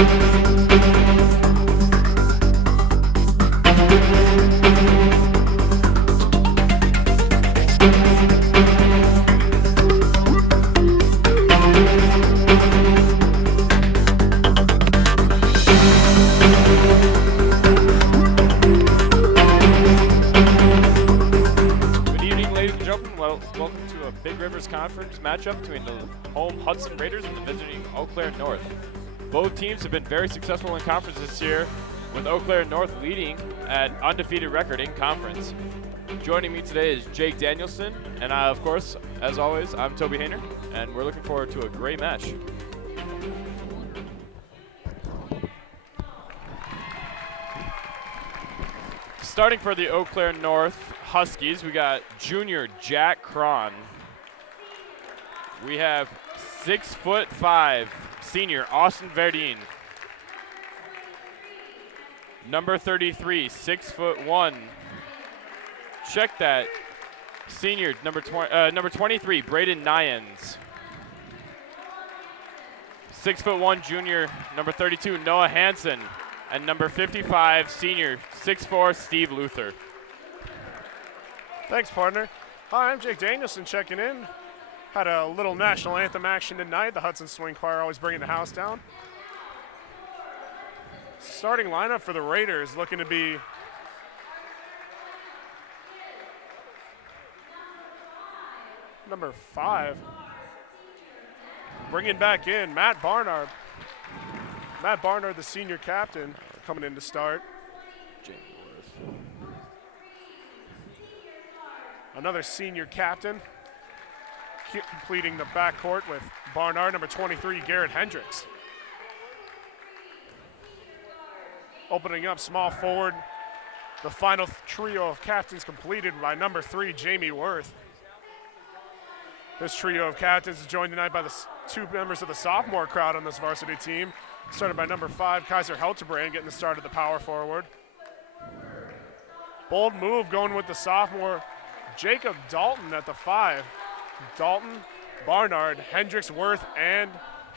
Welcome to a Big Rivers Conference matchup between the home Hudson Raiders and the visiting Eau Claire North. Both teams have been very successful in conference this year, with Eau Claire North leading at undefeated record in conference. Joining me today is Jake Danielson, and of course, as always, I'm Toby Hayner, and we're looking forward to a great match. Starting for the Eau Claire North Huskies, we got junior Jack Cron. We have 6'5" senior Austin Verdine. Number 33, 6'1". Check that. Senior number 23, Braden Nyans. 6'1" junior number 32, Noah Hansen. And number 55, senior 6'4", Steve Luther. Thanks, partner. Hi, I'm Jake Danielson checking in. Had a little national anthem action tonight. The Hudson Swing Choir always bringing the house down. Starting lineup for the Raiders looking to be number 5. Bringing back in Matt Barnard. Matt Barnard, the senior captain, coming in to start. Another senior captain, completing the backcourt with Barnard, number 23, Garrett Hendricks. Opening up small forward, the final trio of captains completed by number 3, Jamie Worth. This trio of captains is joined tonight by the two members of the sophomore crowd on this varsity team, started by number 5, Kaiser Helterbrand, getting the start of the power forward. Bold move going with the sophomore, Jacob Dalton at the 5. Dalton, Barnard, Hendricks, Worth, and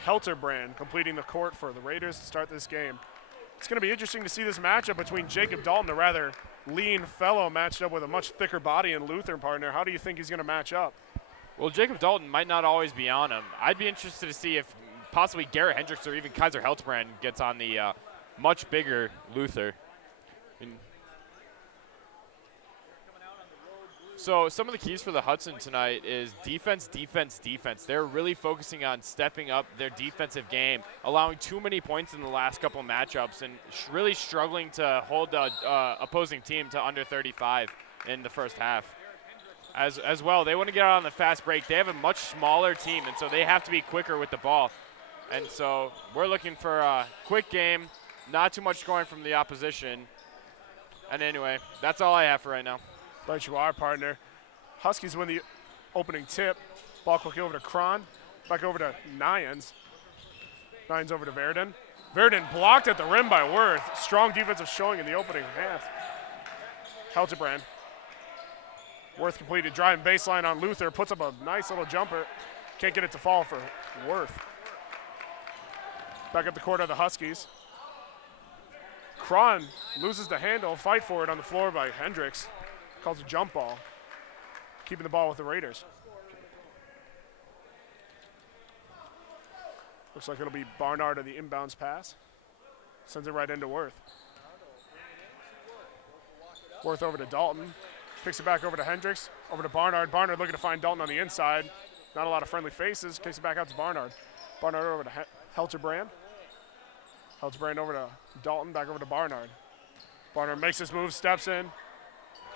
Helterbrand completing the court for the Raiders to start this game. It's going to be interesting to see this matchup between Jacob Dalton, a rather lean fellow, matched up with a much thicker body and Luther partner. How do you think he's going to match up? Well, Jacob Dalton might not always be on him. I'd be interested to see if possibly Garrett Hendricks or even Kaiser Helterbrand gets on the much bigger Luther. So some of the keys for the Hudson tonight is defense, defense, defense. They're really focusing on stepping up their defensive game, allowing too many points in the last couple matchups and really struggling to hold the opposing team to under 35 in the first half. As well, they want to get out on the fast break. They have a much smaller team, and so they have to be quicker with the ball. And so we're looking for a quick game, not too much scoring from the opposition. And anyway, that's all I have for right now. Right you are, partner. Huskies win the opening tip. Ball quickly over to Cron. Back over to Nyans. Nyans over to Verdin. Verdin blocked at the rim by Worth. Strong defensive showing in the opening half. Helterbrand. Worth completed driving baseline on Luther. Puts up a nice little jumper. Can't get it to fall for Worth. Back up the court of the Huskies. Cron loses the handle. Fight for it on the floor by Hendricks. Calls a jump ball. Keeping the ball with the Raiders. Looks like it'll be Barnard on the inbounds pass. Sends it right into Worth. Worth over to Dalton. Kicks it back over to Hendricks. Over to Barnard. Barnard looking to find Dalton on the inside. Not a lot of friendly faces. Kicks it back out to Barnard. Barnard over to Helterbrand. Helterbrand over to Dalton. Back over to Barnard. Barnard makes this move. Steps in.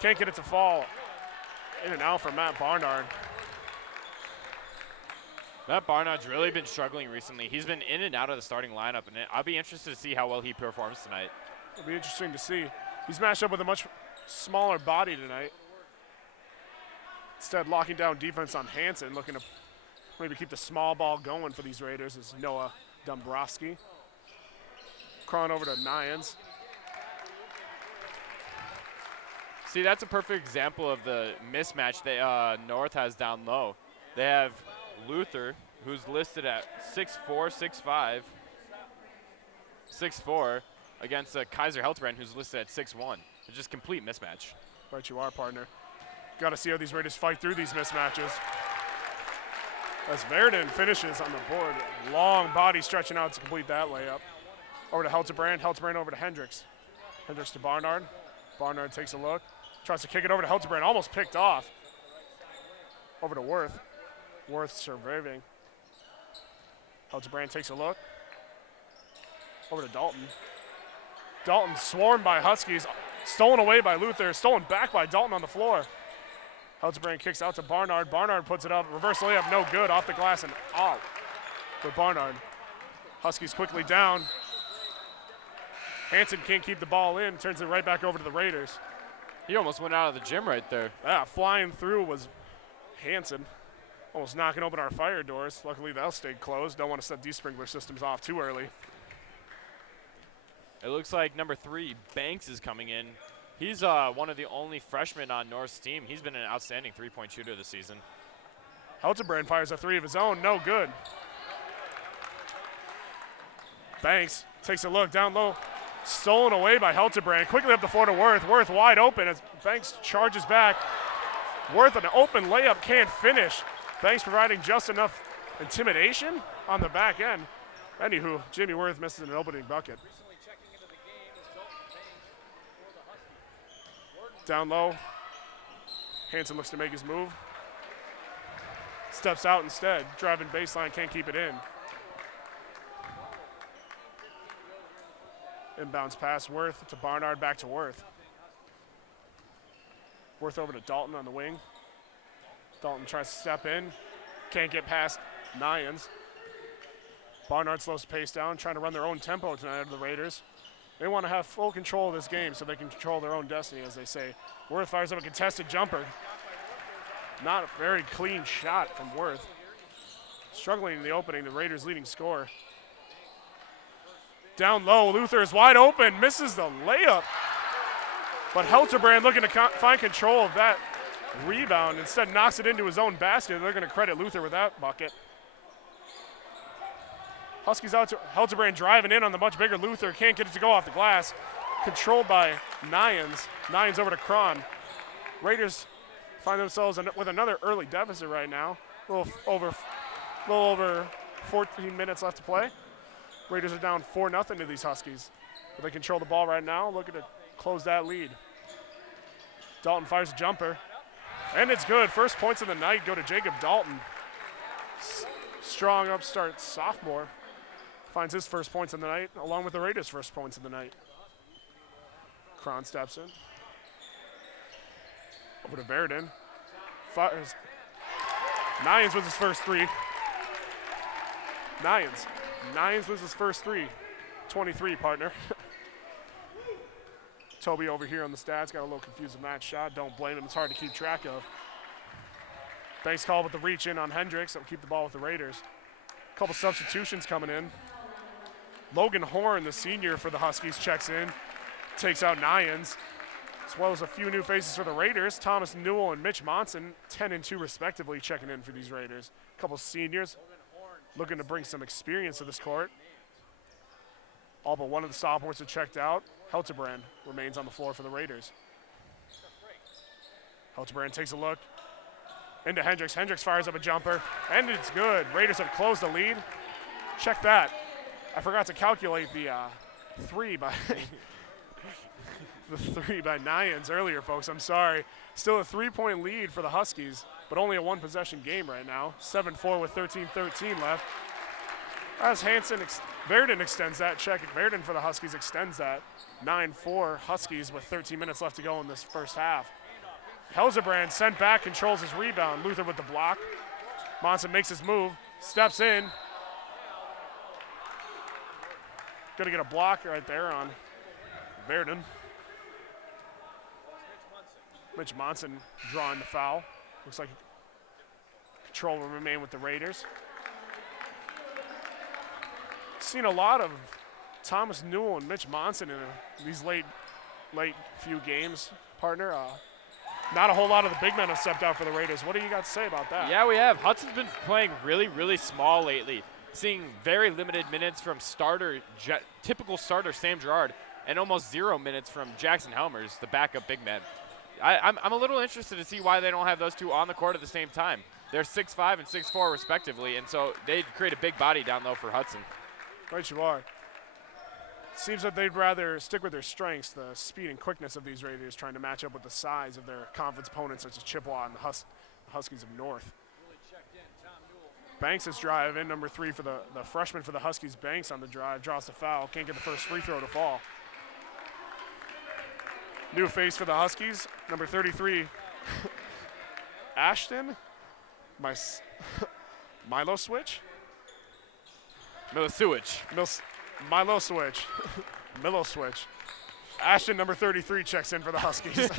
Can't get it to fall. In and out for Matt Barnard. Matt Barnard's really been struggling recently. He's been in and out of the starting lineup, and I'll be interested to see how well he performs tonight. It'll be interesting to see. He's matched up with a much smaller body tonight. Instead, locking down defense on Hansen, looking to maybe keep the small ball going for these Raiders is Noah Dombrowski. Cron over to Nyans. See, that's a perfect example of the mismatch that North has down low. They have Luther, who's listed at 6'4", 6'5", 6'4", against Kaiser Helterbrand, who's listed at 6'1". It's just complete mismatch. Right you are, partner. Got to see how these Raiders fight through these mismatches. As Verden finishes on the board. Long body stretching out to complete that layup. Over to Helterbrand. Helterbrand over to Hendricks. Hendricks to Barnard. Barnard takes a look. Tries to kick it over to Helterbrand. Almost picked off. Over to Worth. Worth surviving. Helterbrand takes a look. Over to Dalton. Dalton swarmed by Huskies. Stolen away by Luther. Stolen back by Dalton on the floor. Helterbrand kicks out to Barnard. Barnard puts it up. Reverse layup, no good. Off the glass and out for Barnard. Huskies quickly down. Hanson can't keep the ball in. Turns it right back over to the Raiders. He almost went out of the gym right there. Yeah, flying through was Hanson. Almost knocking open our fire doors. Luckily, they'll stay closed. Don't want to set these sprinkler systems off too early. It looks like number 3, Banks, is coming in. He's one of the only freshmen on North's team. He's been an outstanding three-point shooter this season. Helterbrand fires a 3 of his own. No good. Banks takes a look down low. Stolen away by Helterbrand. Quickly up the floor to Worth. Worth wide open as Banks charges back. Worth an open layup, can't finish. Banks providing just enough intimidation on the back end. Anywho, Jimmy Worth misses an opening bucket. Down low. Hanson looks to make his move. Steps out instead. Driving baseline, can't keep it in. Inbounds pass, Worth to Barnard, back to Worth. Worth over to Dalton on the wing. Dalton tries to step in. Can't get past Nyans. Barnard slows the pace down, trying to run their own tempo tonight of the Raiders. They want to have full control of this game so they can control their own destiny, as they say. Worth fires up a contested jumper. Not a very clean shot from Worth. Struggling in the opening, the Raiders' leading scorer. Down low, Luther is wide open, misses the layup. But Helterbrand looking to find control of that rebound. Instead knocks it into his own basket. They're going to credit Luther with that bucket. Huskies out to Helterbrand driving in on the much bigger Luther. Can't get it to go off the glass. Controlled by Nyans. Nyans over to Cron. Raiders find themselves with another early deficit right now. A little over 14 minutes left to play. Raiders are down 4-0 to these Huskies. But they control the ball right now, looking to close that lead. Dalton fires a jumper. And it's good. First points of the night go to Jacob Dalton. Strong upstart sophomore. Finds his first points of the night, along with the Raiders' first points of the night. Cron steps in. Over to Verden. Fires. Nyans was his first 3. Nyans was his first 3. 23, partner. Toby over here on the stats got a little confused with that shot. Don't blame him. It's hard to keep track of. Banks called with the reach in on Hendricks. That'll keep the ball with the Raiders. A couple substitutions coming in. Logan Horn, the senior for the Huskies, checks in. Takes out Nyans. As well as a few new faces for the Raiders. Thomas Newell and Mitch Monson, 10 and 2 respectively, checking in for these Raiders. A couple seniors looking to bring some experience to this court. All but one of the sophomores have checked out. Helterbrand remains on the floor for the Raiders. Helterbrand takes a look into Hendricks. Hendricks fires up a jumper, and it's good. Raiders have closed the lead. Check that. I forgot to calculate the 3 by the 3 by Nyans earlier, folks. I'm sorry. Still a 3-point lead for the Huskies, but only a 1-possession game right now. 7-4 with 13-13 left. As Verden extends that check. Verden for the Huskies extends that. 9-4 Huskies with 13 minutes left to go in this first half. Helterbrand sent back, controls his rebound. Luther with the block. Monson makes his move, steps in. Gonna get a block right there on Verden. Mitch Monson drawing the foul. Looks like control will remain with the Raiders. Seen a lot of Thomas Newell and Mitch Monson in these late few games, partner. Not a whole lot of the big men have stepped out for the Raiders. What do you got to say about that? Yeah, we have. Hudson's been playing really, really small lately. seeing very limited minutes from typical starter Sam Girard, and almost 0 minutes from Jackson Helmers, the backup big man. I'm a little interested to see why they don't have those two on the court at the same time. They're 6'5" and 6'4" respectively, and so they'd create a big body down low for Hudson. Right you are. Seems that they'd rather stick with their strengths, the speed and quickness of these Raiders, trying to match up with the size of their conference opponents such as Chippewa and the Huskies of North. Banks is driving, number 3 for the freshman for the Huskies. Banks on the drive, draws the foul, can't get the first free throw to fall. New face for the Huskies, number 33, Ashton, Milo Switch? Milosewicz. Milo Switch. Milo Switch. Ashton, number 33, checks in for the Huskies.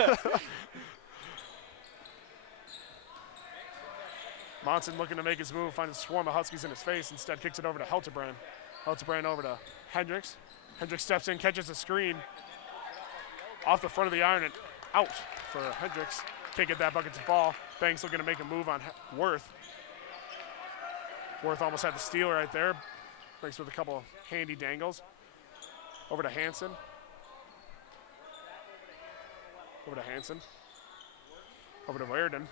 Monson looking to make his move, finds a swarm of Huskies in his face, instead kicks it over to Helterbrand. Helterbrand over to Hendricks. Hendricks steps in, catches a screen off the front of the iron and out for Hendricks. Can't get that bucket to fall. Banks looking to make a move on Worth. Worth almost had the steal right there. Breaks with a couple of handy dangles. Over to Hansen. Over to Hansen. Over to Verdon.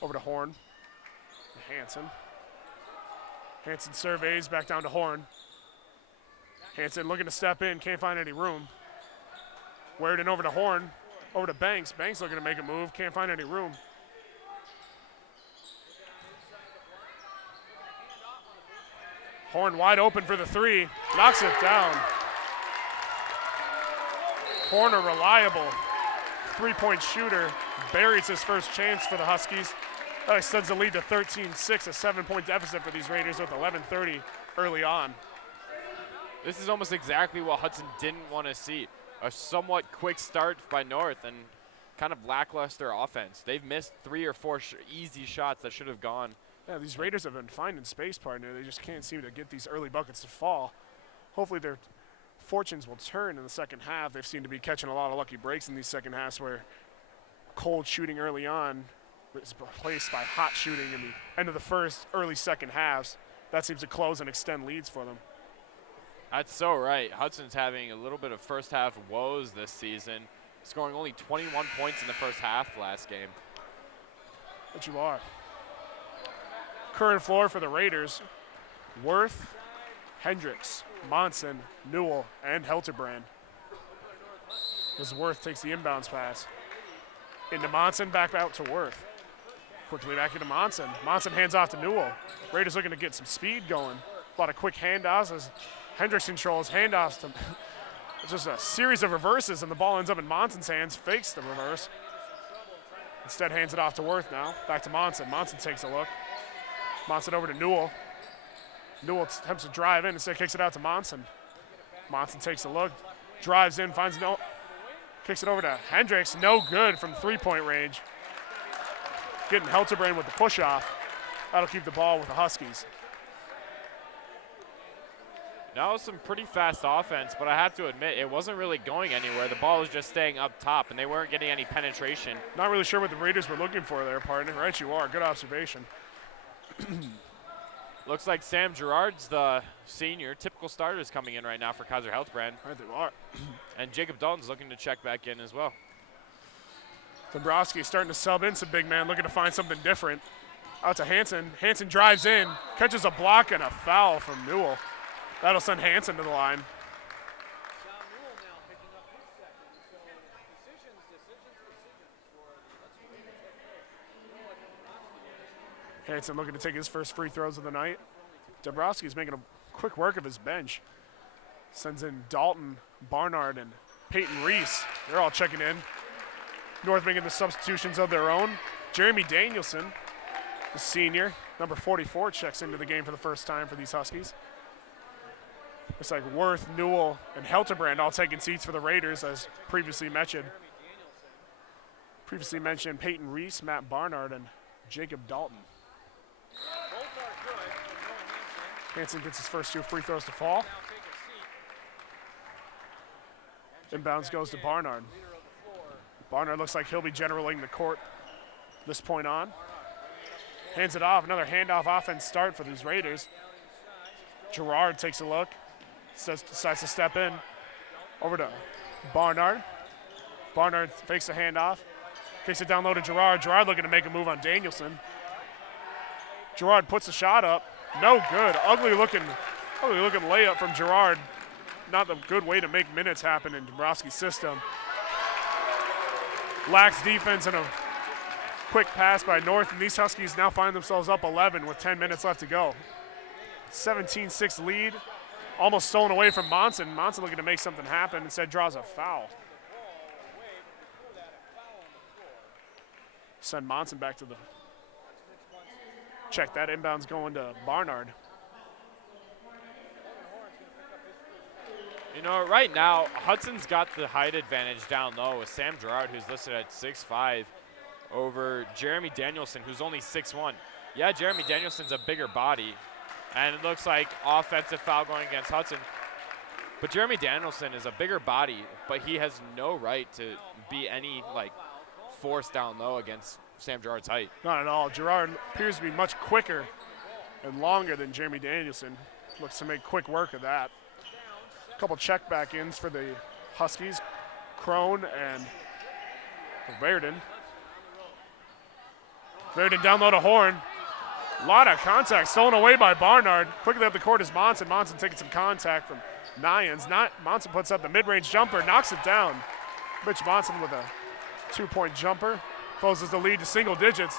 Over to Horn. Hansen. Hansen surveys, back down to Horn. Hansen looking to step in, can't find any room. Verdon over to Horn. Over to Banks. Banks looking to make a move, can't find any room. Horn wide open for the 3, knocks it down. Horn, a reliable 3-point shooter, buries his first chance for the Huskies. That extends the lead to 13-6, a 7-point deficit for these Raiders with 11:30 early on. This is almost exactly what Hudson didn't want to see. A somewhat quick start by North and kind of lackluster offense. They've missed 3 or 4 easy shots that should have gone. Yeah, these Raiders have been finding space, partner. They just can't seem to get these early buckets to fall. Hopefully their fortunes will turn in the second half. They've seemed to be catching a lot of lucky breaks in these second halves where cold shooting early on is replaced by hot shooting in the end of the first, early second halves. That seems to close and extend leads for them. That's so right. Hudson's having a little bit of first half woes this season, scoring only 21 points in the first half last game. But you are. Current floor for the Raiders, Worth, Hendricks, Monson, Newell, and Helterbrand. As Worth takes the inbounds pass. Into Monson, back out to Worth. Quickly back into Monson. Monson hands off to Newell. Raiders looking to get some speed going. A lot of quick handoffs as Hendricks controls handoffs to it's just a series of reverses, and the ball ends up in Monson's hands, fakes the reverse. Instead hands it off to Worth now. Back to Monson. Monson takes a look. Monson over to Newell. Newell attempts to drive in, instead kicks it out to Monson. Monson takes a look, drives in, finds kicks it over to Hendricks. No good from 3-point range. Getting Helterbrand with the push-off. That'll keep the ball with the Huskies. That was some pretty fast offense, but I have to admit, it wasn't really going anywhere. The ball was just staying up top, and they weren't getting any penetration. Not really sure what the Raiders were looking for there, partner. Right you are. Good observation. Looks like Sam Girard's the senior. Typical starters coming in right now for Kaiser Helterbrand. Right they are. And Jacob Dalton's looking to check back in as well. Dombrowski starting to sub in some big man, looking to find something different. Out to Hansen. Hansen drives in, catches a block and a foul from Newell. That'll send Hansen to the line. Hansen looking to take his first free throws of the night. Dombrowski's making a quick work of his bench. Sends in Dalton, Barnard, and Peyton Reese. They're all checking in. North making the substitutions of their own. Jeremy Danielson, the senior, number 44, checks into the game for the first time for these Huskies. Looks like Worth, Newell, and Helterbrand all taking seats for the Raiders, as previously mentioned. Previously mentioned Peyton Reese, Matt Barnard, and Jacob Dalton. Hansen gets his first 2 free throws to fall. Inbounds goes to Barnard. Barnard looks like he'll be generaling the court this point on. Hands it off. Another handoff offense start for these Raiders. Gerard takes a look. Decides to step in. Over to Barnard. Barnard fakes the handoff. Kicks it down low to Gerard. Gerard looking to make a move on Danielson. Gerard puts the shot up. No good. Ugly looking layup from Gerard. Not the good way to make minutes happen in Dombrowski's system. Lacks defense and a quick pass by North, and these Huskies now find themselves up 11 with 10 minutes left to go. 17-6 lead, almost stolen away from Monson. Monson looking to make something happen, instead draws a foul. Send Monson back to the, check that, inbound's going to Barnard. You know, right now, Hudson's got the height advantage down low with Sam Gerard, who's listed at 6'5", over Jeremy Danielson, who's only 6'1". Yeah, Jeremy Danielson's a bigger body, and it looks like offensive foul going against Hudson. But Jeremy Danielson is a bigger body, but he has no right to be any, like, force down low against Sam Gerard's height. Not at all. Gerard appears to be much quicker and longer than Jeremy Danielson. Looks to make quick work of that. A couple check back ins for the Huskies. Crone and Verdon. Verdon down low to Horn. A lot of contact stolen away by Barnard. Quickly up the court is Monson. Monson taking some contact from Nyans. Monson puts up the mid-range jumper, knocks it down. Mitch Monson with a 2-point jumper. Closes the lead to single digits.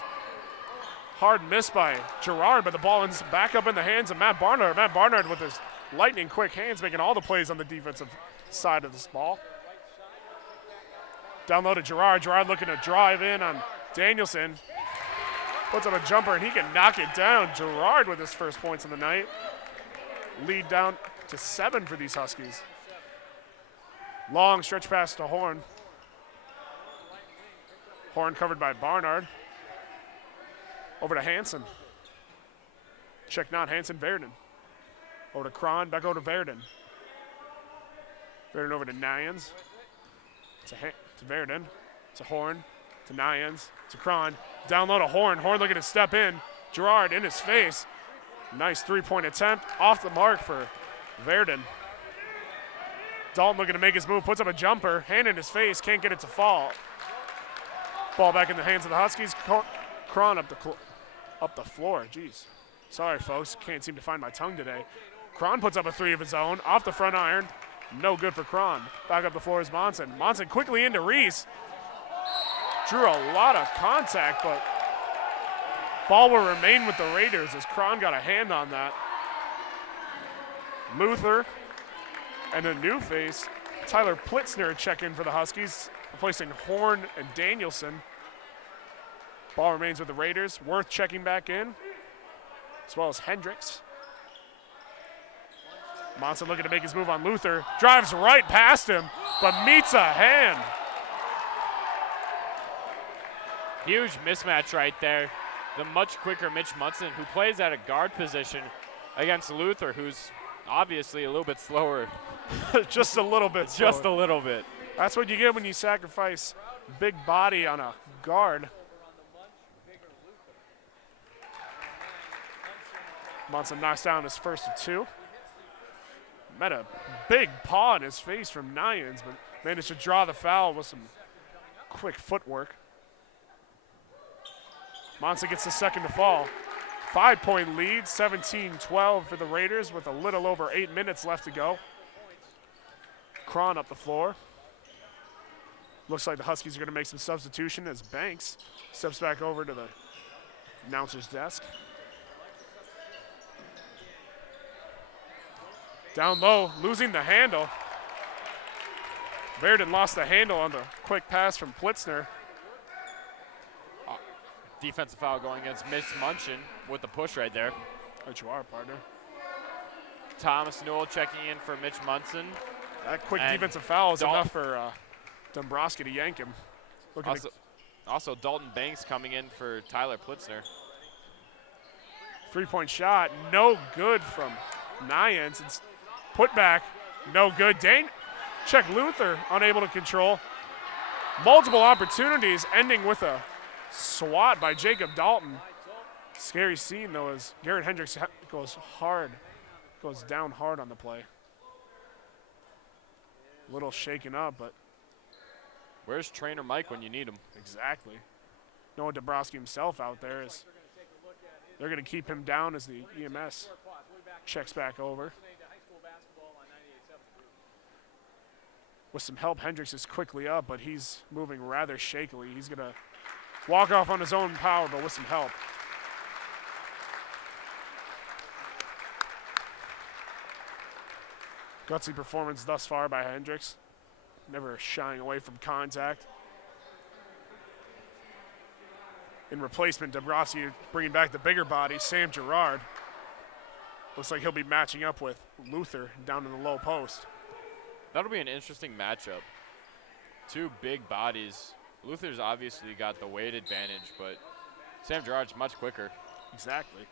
Hard miss by Gerard, but the ball ends back up in the hands of Matt Barnard. Matt Barnard with his lightning quick hands making all the plays on the defensive side of this ball. Down low to Gerard. Gerard looking to drive in on Danielson. Puts up a jumper and he can knock it down. Gerard with his first points of the night. Lead down to 7 for these Huskies. Long stretch pass to Horn. Horn covered by Barnard. Over to Hansen. Check not Hansen, Verdon. Over to Cron, back over to Verdon. Verdon over to Nyans. To Verdon. To Horn. To Nyans. To Cron. Down low to Horn. Horn looking to step in. Gerard in his face. Nice 3-point attempt. Off the mark for Verdon. Dalton looking to make his move. Puts up a jumper. Hand in his face. Can't get it to fall. Ball back in the hands of the Huskies. Cron up the floor. Jeez. Sorry, folks. Can't seem to find my tongue today. Cron puts up a 3 of his own. Off the front iron. No good for Cron. Back up the floor is Monson. Monson quickly into Reese. Drew a lot of contact, but ball will remain with the Raiders as Cron got a hand on that. Luther and a new face, Tyler Plitzner, check in for the Huskies, replacing Horn and Danielson. Ball remains with the Raiders. Worth checking back in, as well as Hendricks. Monson looking to make his move on Luther. Drives right past him, but meets a hand. Huge mismatch right there. The much quicker Mitch Munson, who plays at a guard position against Luther, who's obviously a little bit slower. Just a little bit slower. Just a little bit. That's what you get when you sacrifice big body on a guard. Monson knocks down his first of 2. Met a big paw in his face from Nyans, but managed to draw the foul with some quick footwork. Monson gets the second to fall. 5-point lead, 17-12 for the Raiders with a little over 8 minutes left to go. Cron up the floor. Looks like the Huskies are going to make some substitution as Banks steps back over to the announcer's desk. Down low, losing the handle. Verdon lost the handle on the quick pass from Plitzner. Defensive foul going against Mitch Munchin with the push right there. Right you are, partner. Thomas Newell checking in for Mitch Munson. That quick defensive foul is enough for Dombrowski to yank him. Also, Dalton Banks coming in for Tyler Plitzner. 3-point shot, no good from Nyans. It's put back, no good. Check Luther, unable to control. Multiple opportunities ending with a swat by Jacob Dalton. Scary scene, though, as Garrett Hendricks goes down hard on the play. A little shaken up, but Where's trainer Mike when you need him? exactly. Noah Dabrowski himself out there is. They're going to keep him down as the EMS checks back over. With some help, Hendricks is quickly up, but he's moving rather shakily. He's going to walk off on his own power, but with some help. Gutsy performance thus far by Hendricks. Never shying away from contact. In replacement, Dabrowski bringing back the bigger body, Sam Gerard. Looks like he'll be matching up with Luther down in the low post. That'll be an interesting matchup. Two big bodies. Luther's obviously got the weight advantage, but Sam Gerard's much quicker. Exactly.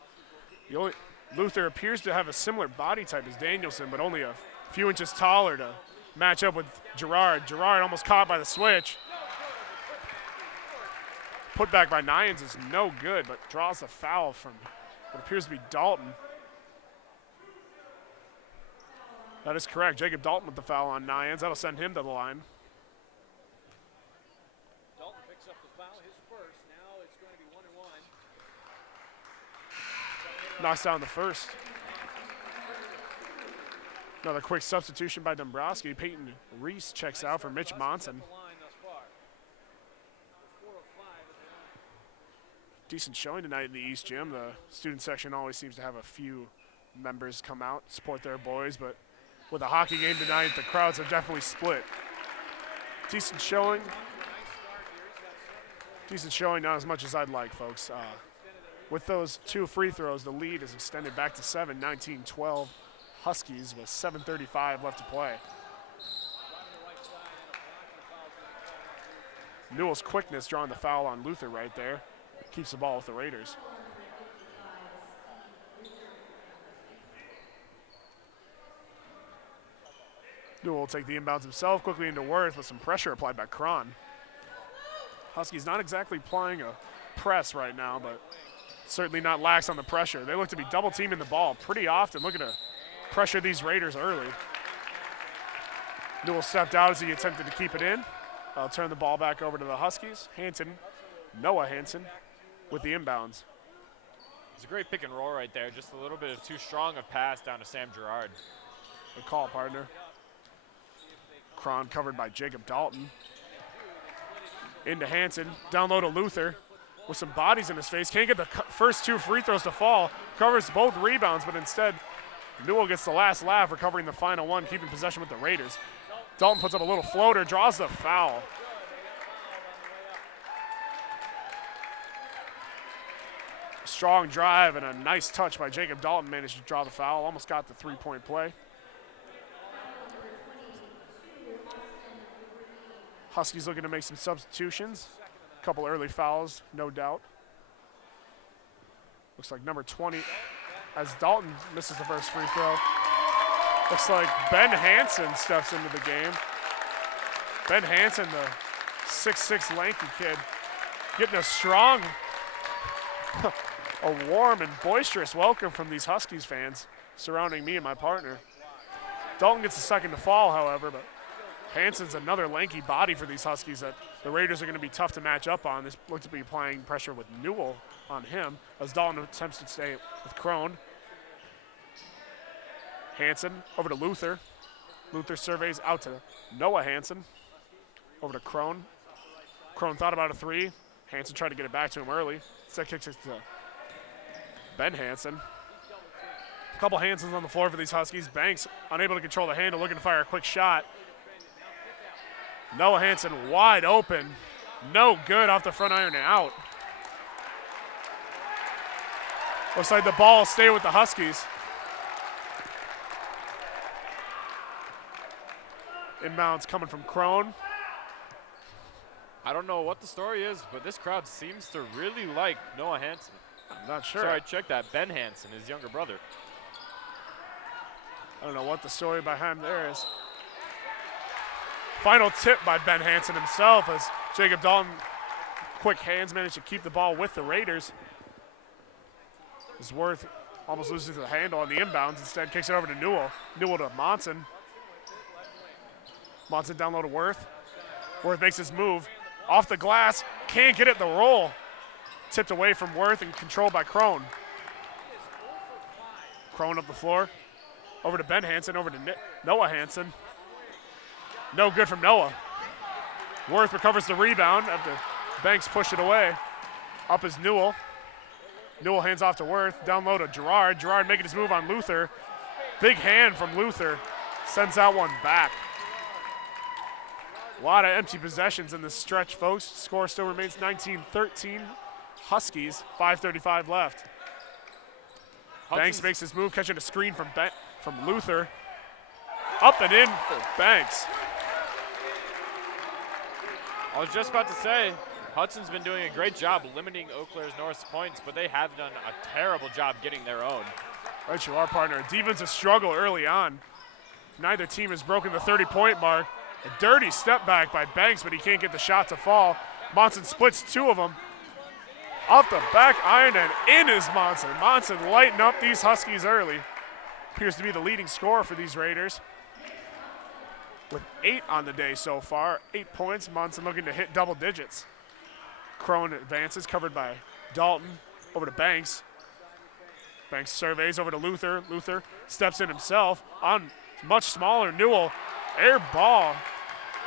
Luther appears to have a similar body type as Danielson, but only a few inches taller to match up with Gerard. Gerard almost caught by the switch. Put back by Nyans is no good, but draws the foul from what appears to be Dalton. That is correct. Jacob Dalton with the foul on Nyans. That'll send him to the line. Dalton picks up the foul, his first. Now it's going to be 1-1. Knocks down the first. Another quick substitution by Dombrowski. Peyton Reese checks out for Mitch Monson. Decent showing tonight in the East Gym. The student section always seems to have a few members come out, support their boys, but with a hockey game tonight, the crowds have definitely split. Decent showing. Decent showing, not as much as I'd like, folks. With those two free throws, the lead is extended back to 7, 19-12. Huskies with 7:35 left to play. Newell's quickness drawing the foul on Luther right there. Keeps the ball with the Raiders. Newell will take the inbounds himself, quickly into Worth with some pressure applied by Cron. Huskies not exactly applying a press right now, but certainly not lax on the pressure. They look to be double teaming the ball pretty often, looking to pressure these Raiders early. Newell stepped out as he attempted to keep it in. I'll turn the ball back over to the Huskies. Noah Hansen with the inbounds. It's a great pick and roll right there. Just a little bit of too strong a pass down to Sam Gerard. Good call, partner. Cron covered by Jacob Dalton. Into Hansen, down low to Luther with some bodies in his face. Can't get the first two free throws to fall. Covers both rebounds, but instead Newell gets the last laugh, recovering the final one, keeping possession with the Raiders. Dalton puts up a little floater, draws the foul. Strong drive and a nice touch by Jacob Dalton, managed to draw the foul. Almost got the three-point play. Huskies looking to make some substitutions. A couple early fouls, no doubt. Looks like number 20, as Dalton misses the first free throw. Looks like Ben Hansen steps into the game. Ben Hansen, the 6'6" lanky kid, getting a strong, a warm and boisterous welcome from these Huskies fans surrounding me and my partner. Dalton gets the second to fall, however, but Hansen's another lanky body for these Huskies that the Raiders are going to be tough to match up on. This looks to be applying pressure with Newell on him as Dalton attempts to stay with Crone. Hansen over to Luther. Luther surveys out to Noah Hansen. Over to Crone. Crone thought about a three. Hansen tried to get it back to him early. Instead kicks it to Ben Hansen. A couple Hansens on the floor for these Huskies. Banks unable to control the handle, looking to fire a quick shot. Noah Hansen wide open. No good, off the front iron and out. Looks like the ball will stay with the Huskies. Inbounds coming from Crone. I don't know what the story is, but this crowd seems to really like Noah Hansen. I'm not sure. Sorry, I checked that. Ben Hansen, his younger brother. I don't know what the story behind there is. Final tip by Ben Hansen himself as Jacob Dalton, quick hands, managed to keep the ball with the Raiders. Is Worth almost loses the handle on the inbounds. Instead, kicks it over to Newell. Newell to Monson. Monson down low to Worth. Worth makes his move. Off the glass. Can't get it the roll. Tipped away from Worth and controlled by Crone. Crone up the floor. Over to Ben Hansen. Over to Noah Hansen. No good from Noah. Worth recovers the rebound after Banks pushed it away. Up is Newell. Newell hands off to Worth. Down low to Gerard. Gerard making his move on Luther. Big hand from Luther. Sends that one back. A lot of empty possessions in this stretch, folks. Score still remains 19-13. Huskies, 5:35 left. Banks makes his move, catching a screen from Luther. Up and in for Banks. I was just about to say, Hudson's been doing a great job limiting Eau Claire North's points, but they have done a terrible job getting their own. Right, you are, partner. Defensive struggle early on. Neither team has broken the 30-point mark. A dirty step back by Banks, but he can't get the shot to fall. Monson splits two of them. Off the back iron and in is Monson. Monson lighting up these Huskies early. Appears to be the leading scorer for these Raiders. With 8 on the day so far. 8 points. Monson looking to hit double digits. Crone advances, covered by Dalton. Over to Banks. Banks surveys over to Luther. Luther steps in himself on much smaller Newell. Air ball.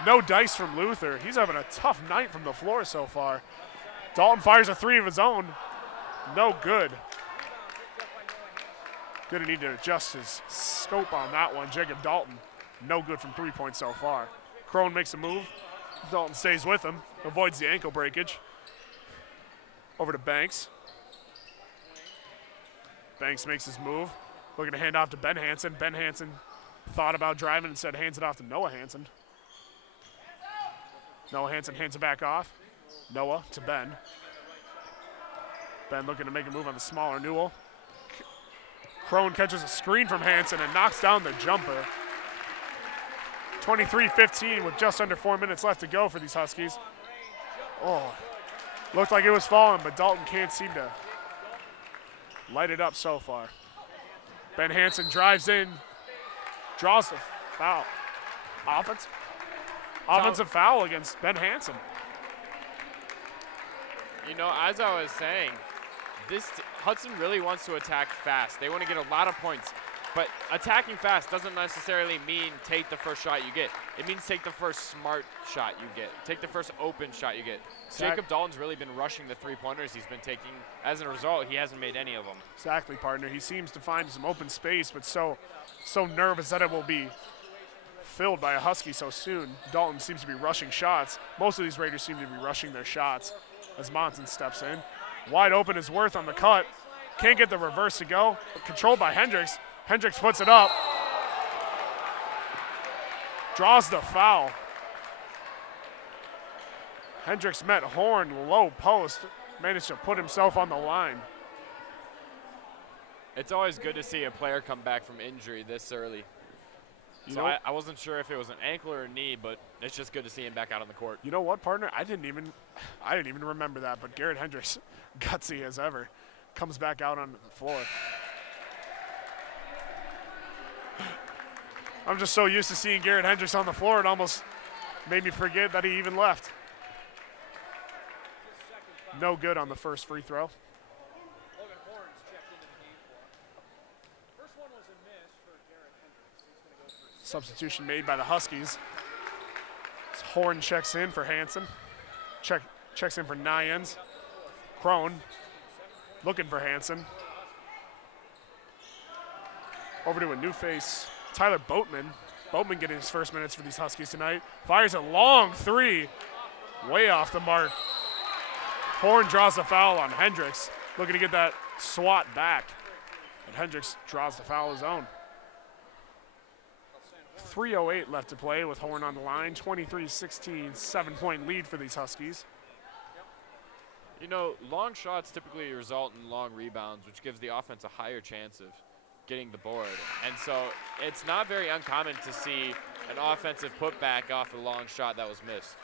No dice from Luther. He's having a tough night from the floor so far. Dalton fires a 3 of his own. No good. Gonna need to adjust his scope on that one. Jacob Dalton, no good from 3 points so far. Crone makes a move. Dalton stays with him, avoids the ankle breakage. Over to Banks. Banks makes his move. Looking to hand off to Ben Hansen. Ben Hansen thought about driving and said hands it off to Noah Hansen. Noah Hansen hands it back off. Noah to Ben. Ben looking to make a move on the smaller Newell. Crone catches a screen from Hansen and knocks down the jumper. 23-15 with just under 4 minutes left to go for these Huskies. Oh, looked like it was falling, but Dalton can't seem to light it up so far. Ben Hansen drives in, draws the foul. Offensive foul against Ben Hansen. You know, as I was saying, Hudson really wants to attack fast. They want to get a lot of points. But attacking fast doesn't necessarily mean take the first shot you get. It means take the first smart shot you get. Take the first open shot you get. Jacob Dalton's really been rushing the three-pointers he's been taking. As a result, he hasn't made any of them. Exactly, partner. He seems to find some open space, but so nervous that it will be filled by a Husky so soon. Dalton seems to be rushing shots. Most of these Raiders seem to be rushing their shots as Monson steps in. Wide open is Worth on the cut. Can't get the reverse to go. Controlled by Hendricks. Hendricks puts it up. Draws the foul. Hendricks met Horn low post. Managed to put himself on the line. It's always good to see a player come back from injury this early. So I wasn't sure if it was an ankle or a knee, but it's just good to see him back out on the court. You know what, partner? I didn't even remember that, but Garrett Hendricks, gutsy as ever, comes back out on the floor. I'm just so used to seeing Garrett Hendricks on the floor, it almost made me forget that he even left. No good on the first free throw. Logan Horns checked into the game for him. First one was a miss for Garrett Hendricks. He's going to go for Substitution made by the Huskies. Horn checks in for Hansen. Checks in for Nyens. Crone looking for Hansen. Over to a new face, Tyler Boatman. Boatman getting his first minutes for these Huskies tonight. Fires a long 3, way off the mark. Horn draws the foul on Hendricks, looking to get that swat back. But Hendricks draws the foul his own. 3:08 left to play with Horn on the line. 23-16, 7-point lead for these Huskies. You know, long shots typically result in long rebounds, which gives the offense a higher chance of getting the board. And so it's not very uncommon to see an offensive putback off a long shot that was missed.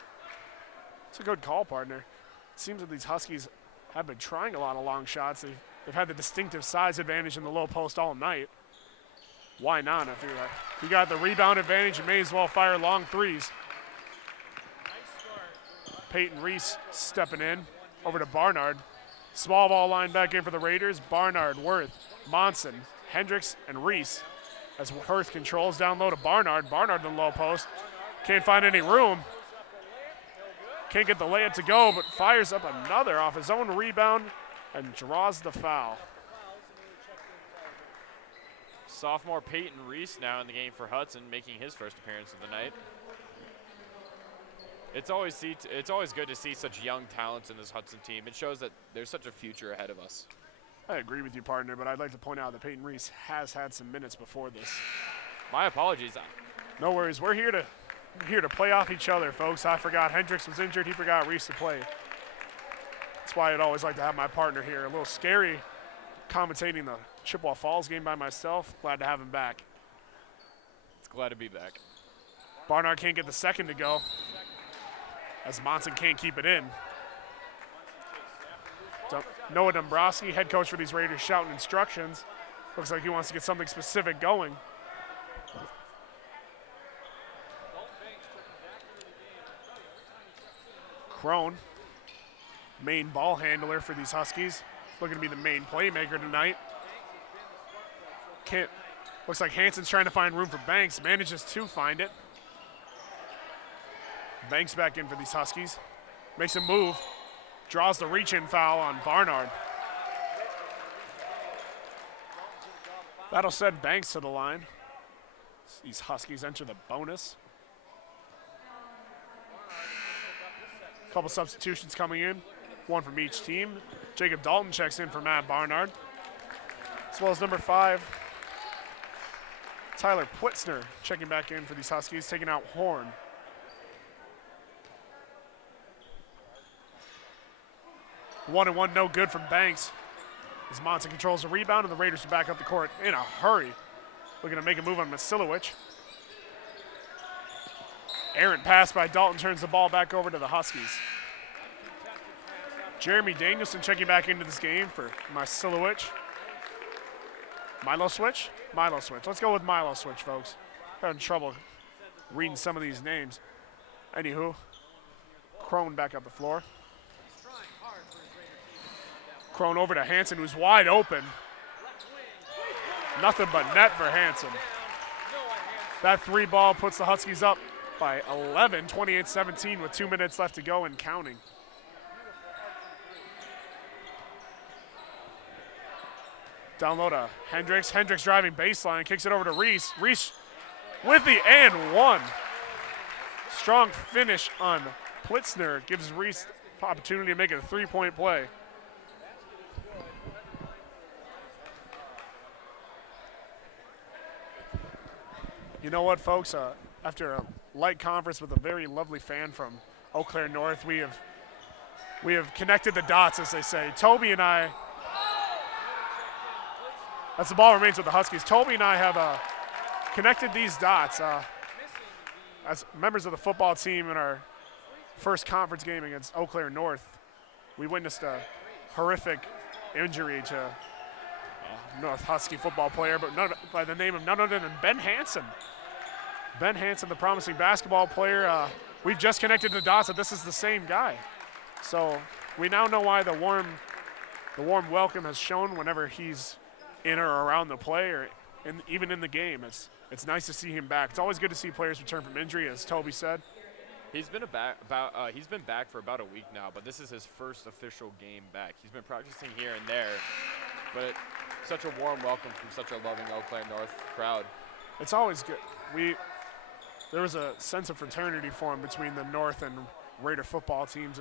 It's a good call, partner. It seems that these Huskies have been trying a lot of long shots. They've had the distinctive size advantage in the low post all night. Why not? If you got the rebound advantage, you may as well fire long threes. Peyton Reese stepping in over to Barnard. Small ball line back in for the Raiders. Barnard, Worth, Monson, Hendricks, and Reese. As Worth controls down low to Barnard. Barnard in the low post. Can't find any room. Can't get the layup to go, but fires up another off his own rebound and draws the foul. Sophomore Peyton Reese now in the game for Hudson, making his first appearance of the night. It's always good to see such young talents in this Hudson team. It shows that there's such a future ahead of us. I agree with you, partner, but I'd like to point out that Peyton Reese has had some minutes before this. My apologies. No worries. We're here to play off each other, folks. I forgot Hendricks was injured. He forgot Reese to play. That's why I'd always like to have my partner here. A little scary commentating the Chippewa Falls game by myself. Glad to have him back. It's glad to be back. Barnard can't get the second to go, as Monson can't keep it in. Noah Dombrowski, head coach for these Raiders, shouting instructions. Looks like he wants to get something specific going. Crone, main ball handler for these Huskies, looking to be the main playmaker tonight. Looks like Hanson's trying to find room for Banks, manages to find it. Banks back in for these Huskies. Makes a move. Draws the reach-in foul on Barnard. That'll send Banks to the line. These Huskies enter the bonus. Couple substitutions coming in. One from each team. Jacob Dalton checks in for Matt Barnard. As well as number 5, Tyler Plitzner checking back in for these Huskies, taking out Horn. One and one, no good from Banks. As Monson controls the rebound, and the Raiders are back up the court in a hurry. Looking to make a move on Masilowicz. Errant pass by Dalton turns the ball back over to the Huskies. Jeremy Danielson checking back into this game for Masilowicz. Milo Switch? Milo Switch. Let's go with Milo Switch, folks. Having trouble reading some of these names. Anywho, Crone back up the floor. Crone over to Hanson, who's wide open. Nothing but net for Hanson. That 3 ball puts the Huskies up by 11, 28-17 with 2 minutes left to go and counting. Down low to Hendricks. Hendricks driving baseline, kicks it over to Reese. Reese with the and one. Strong finish on Plitzner gives Reese the opportunity to make it a 3-point play. You know what, folks? After a light conference with a very lovely fan from Eau Claire North, we have connected the dots, as they say. Toby and I, as the ball remains with the Huskies, Toby and I have connected these dots. As members of the football team in our first conference game against Eau Claire North, we witnessed a horrific injury to a North Husky football player, but by the name of none other than Ben Hanson. Ben Hanson, the promising basketball player. We've just connected the dots that this is the same guy. So we now know why the warm welcome has shown whenever he's in or around the play or even in the game. It's nice to see him back. It's always good to see players return from injury, as Toby said. He's been back for about a week now, but this is his first official game back. He's been practicing here and there, but such a warm welcome from such a loving Eau Claire North crowd. It's always good. There was a sense of fraternity formed between the North and Raider football teams.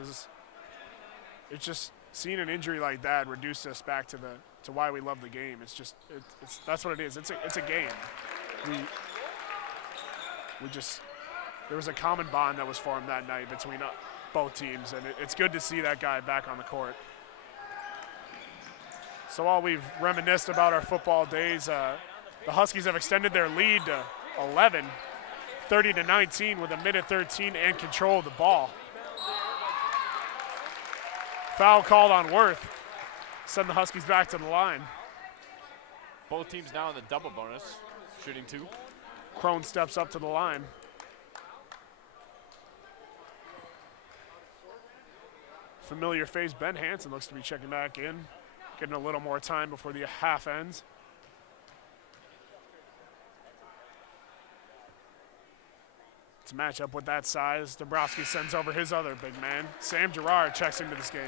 It's just seeing an injury like that reduced us back to why we love the game. That's what it is. It's a game. There was a common bond that was formed that night between both teams, and it's good to see that guy back on the court. So while we've reminisced about our football days, the Huskies have extended their lead to 11, 30-19 with a minute 13 and control of the ball. Foul called on Worth. send the Huskies back to the line. Both teams now in the double bonus, shooting 2. Crone steps up to the line. Familiar face Ben Hansen looks to be checking back in, getting a little more time before the half ends. It's a matchup with that size. Dombrowski sends over his other big man. Sam Gerard checks into this game.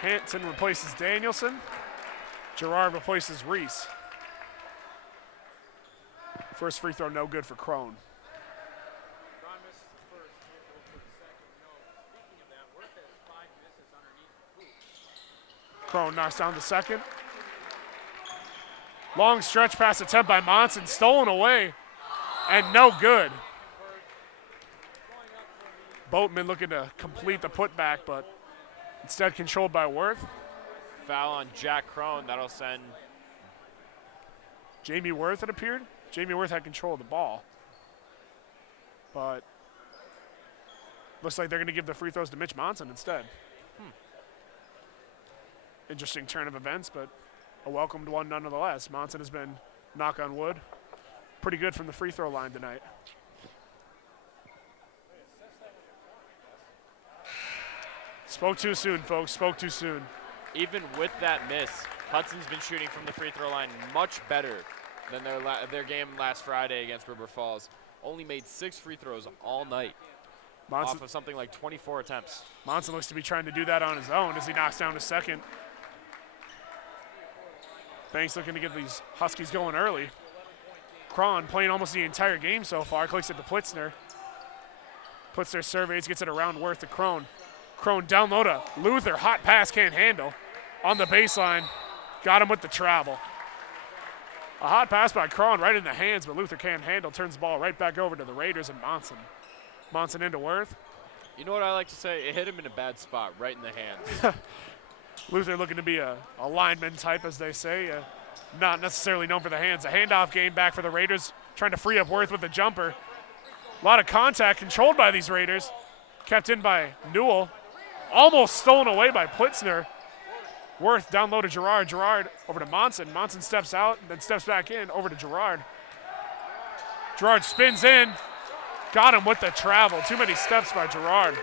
Hansen replaces Danielson. Gerard replaces Reese. First free throw, no good for Crone. Ron misses the first, he'll go for the second. No. Speaking of that, Worth has 5 misses underneath the hoop. Crone knocks down the second. Long stretch pass attempt by Monson, stolen away, and no good. Boatman looking to complete the putback, but instead controlled by Worth. Foul on Jack Crone. That'll send Jamie Worth, it appeared. Jamie Worth had control of the ball. But looks like they're going to give the free throws to Mitch Monson instead. Interesting turn of events, but a welcomed one nonetheless. Monson has been, knock on wood, pretty good from the free throw line tonight. Spoke too soon, folks. Spoke too soon. even with that miss, Hudson's been shooting from the free throw line much better than their game last Friday against River Falls. Only made 6 free throws all night off of something like 24 attempts. Monson looks to be trying to do that on his own as he knocks down his second. Banks looking to get these Huskies going early. Cron playing almost the entire game so far, clicks it to Plitzner. Plitzner surveys, gets it around Worth to Crone. Crone down low to Luther, hot pass, can't handle. On the baseline, got him with the travel. A hot pass by Cron right in the hands, but Luther can't handle, turns the ball right back over to the Raiders and Monson. Monson into Worth. You know what I like to say? It hit him in a bad spot, right in the hands. Luther looking to be a lineman type, as they say. Not necessarily known for the hands. A handoff game back for the Raiders, trying to free up Worth with the jumper. A lot of contact controlled by these Raiders. Kept in by Newell. Almost stolen away by Plitzner. Worth down low to Gerard. Gerard over to Monson. Monson steps out, then steps back in, over to Gerard. Gerard spins in. Got him with the travel. Too many steps by Gerard.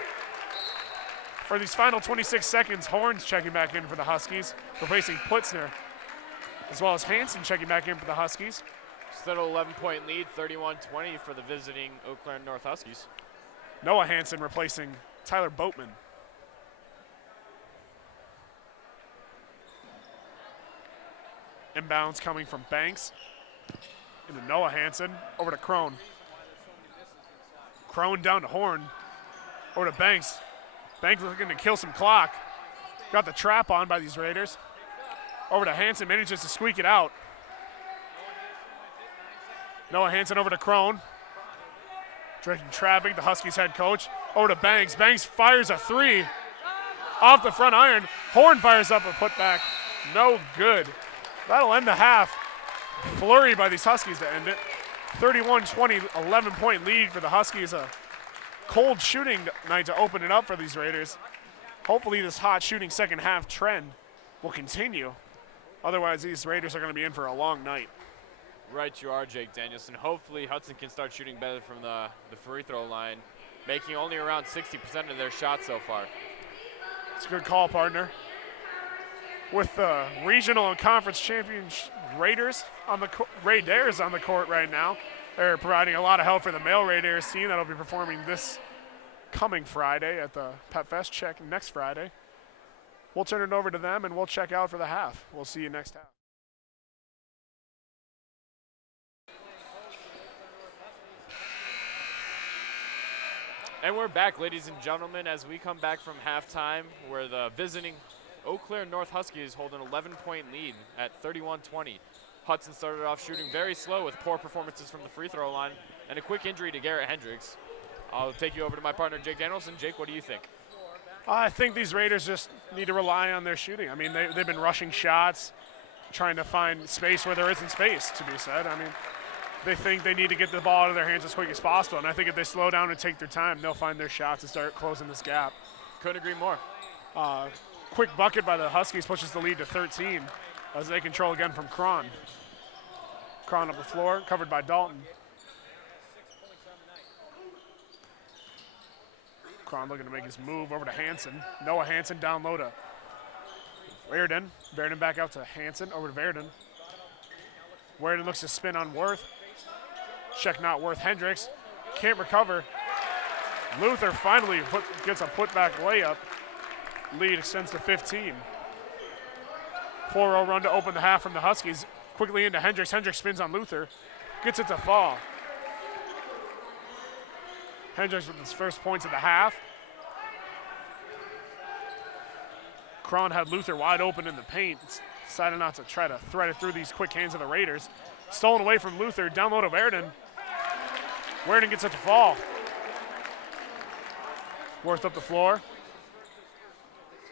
For these final 26 seconds, Horns checking back in for the Huskies, replacing Plitzner, as well as Hansen checking back in for the Huskies. Instead of 11-point lead, 31-20 for the visiting Eau Claire North Huskies. Noah Hansen replacing Tyler Boatman. Inbounds coming from Banks into Noah Hansen, over to Crone. Crone down to Horn, over to Banks. Banks looking to kill some clock. Got the trap on by these Raiders. Over to Hansen, manages to squeak it out. Noah Hansen over to Crone. Directing traffic, the Huskies head coach. Over to Banks. Banks fires a 3 off the front iron. Horn fires up a putback. No good. That'll end the half. Flurry by these Huskies to end it. 31-20, 11-point lead for the Huskies. A cold shooting night to open it up for these Raiders. Hopefully this hot shooting second half trend will continue. Otherwise, these Raiders are going to be in for a long night. Right you are, Jake Danielson. Hopefully Hudson can start shooting better from the free throw line, making only around 60% of their shots so far. It's a good call, partner. With the regional and conference champions Raiders on the Raiders on the court right now. They're providing a lot of help for the male Raiders team that'll be performing this coming Friday at the Pep Fest check next Friday. We'll turn it over to them and we'll check out for the half. We'll see you next half. And we're back, ladies and gentlemen, as we come back from halftime, where the visiting Eau Claire North Huskies hold an 11-point lead at 31-20. Hudson started off shooting very slow with poor performances from the free throw line and a quick injury to Garrett Hendricks. I'll take you over to my partner, Jake Danielson. Jake, what do you think? I think these Raiders just need to rely on their shooting. I mean, they've been rushing shots, trying to find space where there isn't space, to be said. I mean, they think they need to get the ball out of their hands as quick as possible, and I think if they slow down and take their time, they'll find their shots and start closing this gap. Couldn't agree more. quick bucket by the Huskies pushes the lead to 13 as they control again from Cron. Cron up the floor, covered by Dalton. Cron looking to make his move over to Hansen. Noah Hansen down low to Verdon. Verdon back out to Hansen, over to Verdon. Verdon looks to spin on Worth. Check not Worth. Hendricks can't recover. Luther finally gets a putback layup. Lead extends to 15. 4-0 run to open the half from the Huskies. Quickly into Hendricks. Hendricks spins on Luther. Gets it to fall. Hendricks with his first points of the half. Cron had Luther wide open in the paint. Decided not to try to thread it through these quick hands of the Raiders. Stolen away from Luther. Down low to Verdon. Verdon gets it to fall. Worth up the floor.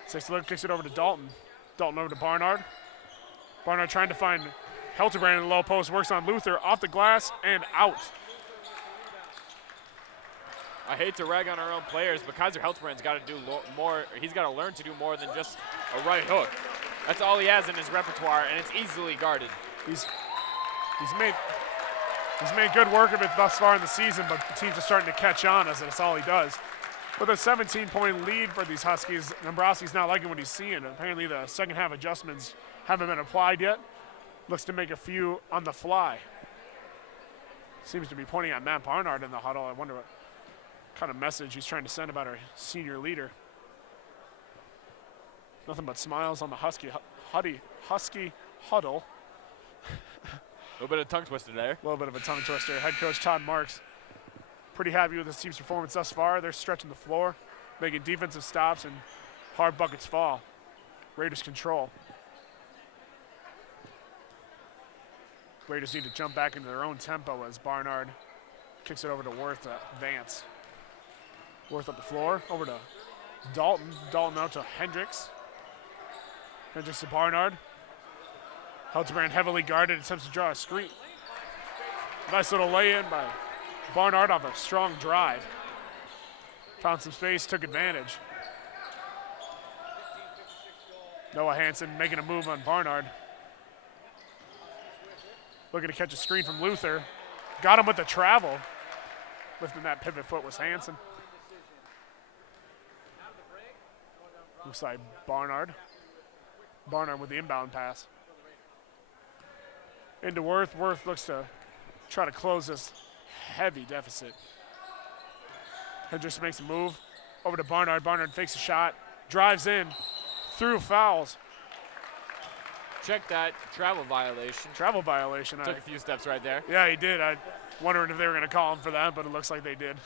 Takes a look, kicks it over to Dalton. Dalton over to Barnard. Barnard trying to find Helterbrand in the low post. Works on Luther. Off the glass and out. I hate to rag on our own players, but Kaiser Helterbrand's got to do more. He's got to learn to do more than just a right hook. That's all he has in his repertoire, and it's easily guarded. He's made good work of it thus far in the season, but the teams are starting to catch on as it's all he does. With a 17-point lead for these Huskies, Dombrowski's not liking what he's seeing. Apparently the second half adjustments haven't been applied yet. Looks to make a few on the fly. Seems to be pointing at Matt Barnard in the huddle. I wonder what kind of message he's trying to send about our senior leader. Nothing but smiles on the Husky huddle. A little bit of tongue twister there. A little bit of a tongue twister. Head coach Todd Marks pretty happy with his team's performance thus far. They're stretching the floor, making defensive stops, and hard buckets fall. Raiders control. Raiders need to jump back into their own tempo as Barnard kicks it over to Worth to advance. Worth up the floor, over to Dalton. Dalton out to Hendricks. Hendricks to Barnard. Helterbrand heavily guarded, attempts to draw a screen. Nice little lay-in by Barnard off a strong drive. Found some space, took advantage. Noah Hansen making a move on Barnard. Looking to catch a screen from Luther. Got him with the travel. Lifting that pivot foot was Hansen. Looks like Barnard. Barnard with the inbound pass. Into Worth. Worth looks to try to close this heavy deficit. Hendricks makes a move. Over to Barnard. Barnard fakes a shot. Drives in. Through fouls. Check that travel violation. Travel violation. Took a few steps right there. Yeah, he did. I wondering if they were going to call him for that, but it looks like they did.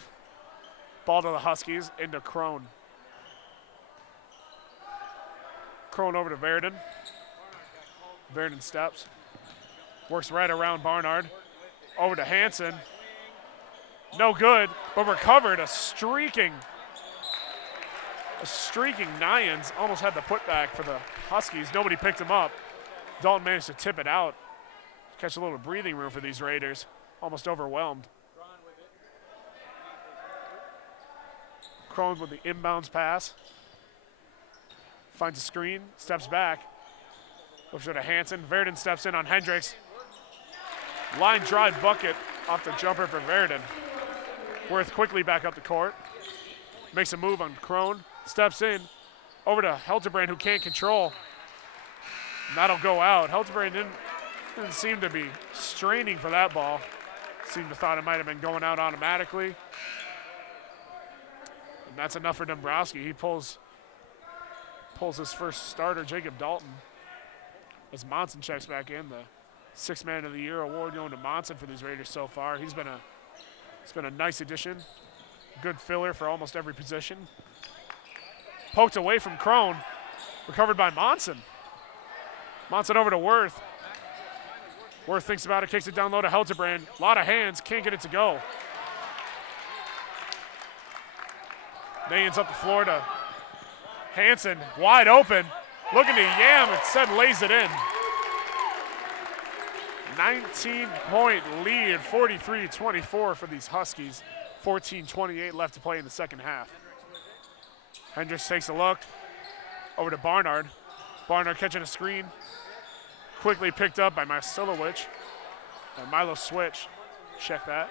Ball to the Huskies, into Crone. Crone over to Verdon. Verdon steps. Works right around Barnard. Over to Hansen. No good, but recovered. A streaking Nyans almost had the putback for the Huskies. Nobody picked him up. Dalton managed to tip it out. Catch a little breathing room for these Raiders. Almost overwhelmed. Crone with the inbounds pass. Finds a screen, steps back. Looks to Hansen. Verdon steps in on Hendricks. Line drive bucket off the jumper for Verdon. Worth quickly back up the court. Makes a move on Crone. Steps in. Over to Helterbrand, who can't control. And that'll go out. Helterbrand didn't seem to be straining for that ball. Seemed to thought it might have been going out automatically. And that's enough for Dombrowski. He pulls his first starter, Jacob Dalton. As Monson checks back in, the Sixth Man of the Year award going to Monson for these Raiders so far. He's been a nice addition. Good filler for almost every position. Poked away from Crone. Recovered by Monson. Monson over to Worth. Worth thinks about it, kicks it down low to Helterbrand. A lot of hands, can't get it to go. Nayans up the floor to Hansen, wide open. Looking to Yam, instead lays it in. 19-point lead, 43-24 for these Huskies. 14:28 left to play in the second half. Hendricks takes a look. Over to Barnard. Barnard catching a screen. Quickly picked up by Marcilowicz. And Milo switch. Check that.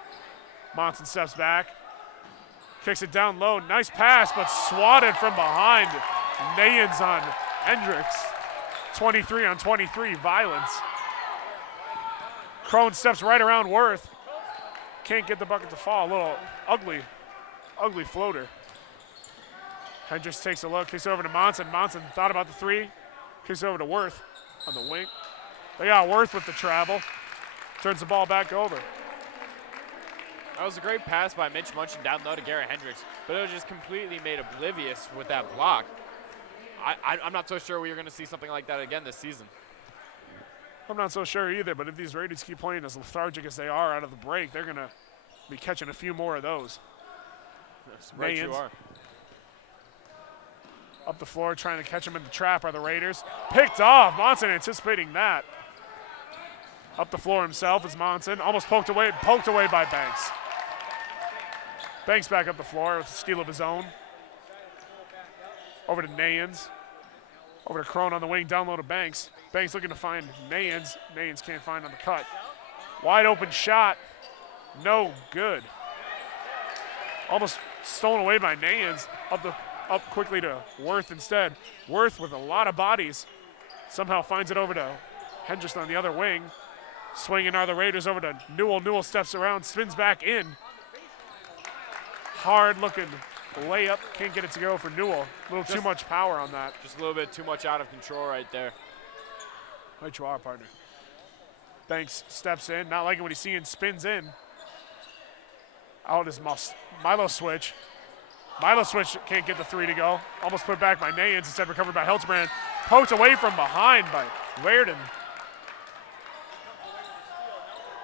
Monson steps back. Kicks it down low. Nice pass, but swatted from behind. Nayans on Hendricks. 23 on 23, violence. Crone steps right around Worth. Can't get the bucket to fall. A little ugly floater. Hendricks takes a look, kicks it over to Monson. Monson thought about the three. Kicks it over to Worth on the wing. They got Worth with the travel. Turns the ball back over. That was a great pass by Mitch Munchin down low to Garrett Hendricks, but it was just completely made oblivious with that block. I'm not so sure we're going to see something like that again this season. I'm not so sure either, but if these Raiders keep playing as lethargic as they are out of the break, they're going to be catching a few more of those. Yes, right you are. Up the floor, trying to catch him in the trap are the Raiders. Picked off. Monson anticipating that. Up the floor himself is Monson. Almost poked away by Banks. Banks back up the floor with a steal of his own. Over to Nayans. Over to Crone on the wing, down low to Banks. Banks looking to find Nayans. Nayans can't find on the cut. Wide open shot. No good. Almost stolen away by Nayans. Up quickly to Worth instead. Worth with a lot of bodies. Somehow finds it over to Hendricks on the other wing. Swinging are the Raiders over to Newell. Newell steps around, spins back in. Hard looking layup. Can't get it to go for Newell. A little too much power on that. Just a little bit too much out of control right there. Right you are, partner. Banks steps in, not liking what he's seeing, spins in. Out is Milo switch. Milo switch can't get the three to go. Almost put back by Nayans, instead recovered by Hiltbrand. Poked away from behind by Reardon.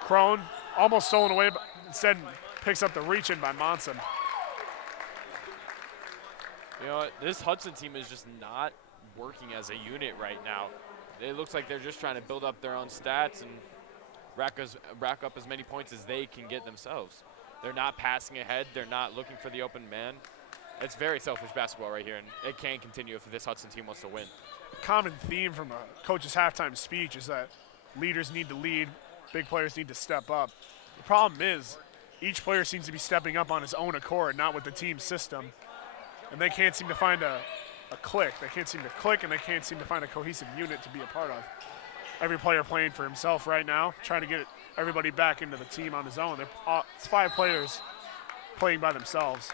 Crone almost stolen away, but instead picks up the reach in by Monson. You know what? This Hudson team is just not working as a unit right now. It looks like they're just trying to build up their own stats and rack up as many points as they can get themselves. They're not passing ahead. They're not looking for the open man. It's very selfish basketball right here, and it can't continue if this Hudson team wants to win. Common theme from a coach's halftime speech is that leaders need to lead, big players need to step up. The problem is each player seems to be stepping up on his own accord, not with the team system, and they can't seem to find a click. They can't seem to click, and they can't seem to find a cohesive unit to be a part of. Every player playing for himself right now, trying to get everybody back into the team on his own. It's 5 players playing by themselves.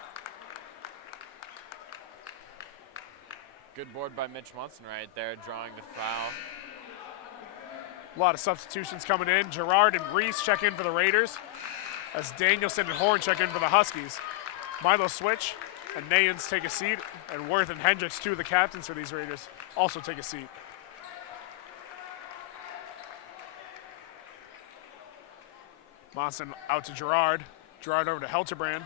Good board by Mitch Munson right there, drawing the foul. A lot of substitutions coming in. Gerard and Reese check in for the Raiders, as Danielson and Horn check in for the Huskies. Milo switch, and Nayans take a seat, and Worth and Hendricks, 2 of the captains for these Raiders, also take a seat. Monson out to Gerard. Gerard over to Helterbrand.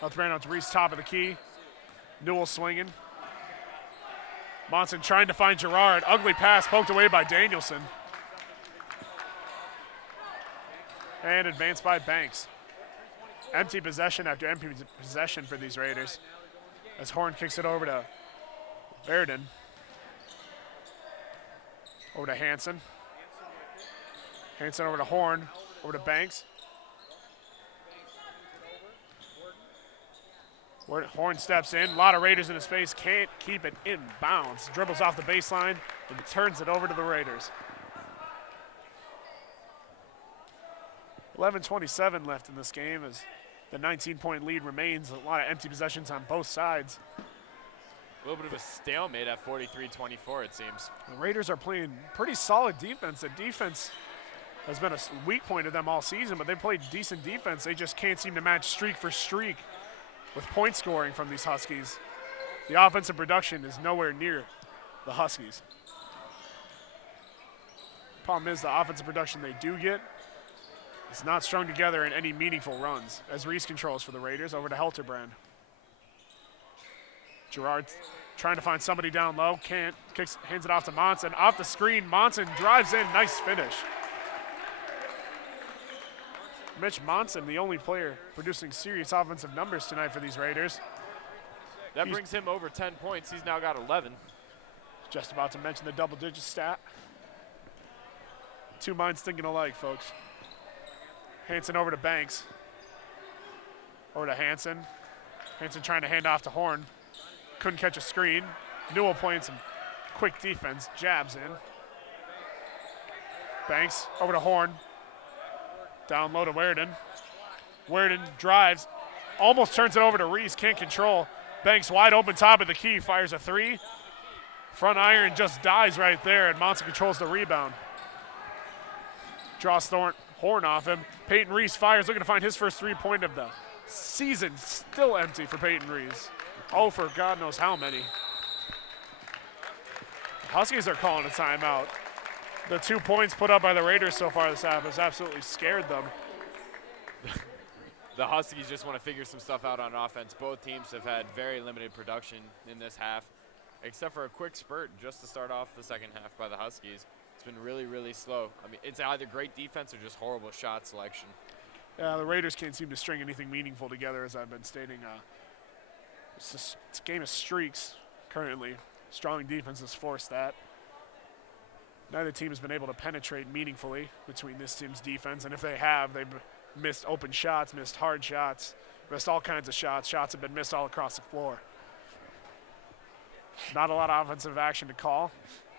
Helterbrand out to Reese, top of the key. Newell swinging. Monson trying to find Gerard. Ugly pass poked away by Danielson. And advanced by Banks. Empty possession after empty possession for these Raiders, as Horn kicks it over to Reardon. Over to Hansen. Hansen over to Horn. Over to Banks. Horn steps in. A lot of Raiders in his face. Can't keep it in bounds. Dribbles off the baseline and turns it over to the Raiders. 11:27 left in this game as the 19-point lead remains. A lot of empty possessions on both sides. A little bit of a stalemate at 43-24, it seems. The Raiders are playing pretty solid defense. The defense has been a weak point of them all season, but they played decent defense. They just can't seem to match streak for streak with point scoring from these Huskies. The offensive production is nowhere near the Huskies. Problem is the offensive production they do get is not strung together in any meaningful runs, as Reese controls for the Raiders over to Helterbrand. Gerard trying to find somebody down low, can't, hands it off to Monson. Off the screen, Monson drives in, nice finish. Mitch Monson, the only player producing serious offensive numbers tonight for these Raiders. That brings him over 10 points. He's now got 11. Just about to mention the double-digit stat. Two minds thinking alike, folks. Hanson over to Banks. Over to Hanson. Hanson trying to hand off to Horn. Couldn't catch a screen. Newell playing some quick defense. Jabs in. Banks over to Horn. Down low to Weirden. Weirden drives. Almost turns it over to Reese. Can't control. Banks wide open top of the key. Fires a three. Front iron just dies right there, and Monson controls the rebound. Draws Horn off him. Peyton Reese fires, looking to find his first three-point of the season. Still empty for Peyton Reese. Oh, for God knows how many. Huskies are calling a timeout. The 2 points put up by the Raiders so far this half has absolutely scared them. The Huskies just want to figure some stuff out on offense. Both teams have had very limited production in this half, except for a quick spurt just to start off the second half by the Huskies. It's been really, really slow. I mean, it's either great defense or just horrible shot selection. Yeah, the Raiders can't seem to string anything meaningful together, as I've been stating. It's a game of streaks currently. Strong defense has forced that. Neither team has been able to penetrate meaningfully between this team's defense, and if they have, they've missed open shots, missed hard shots, missed all kinds of shots. Shots have been missed all across the floor. Not a lot of offensive action to call.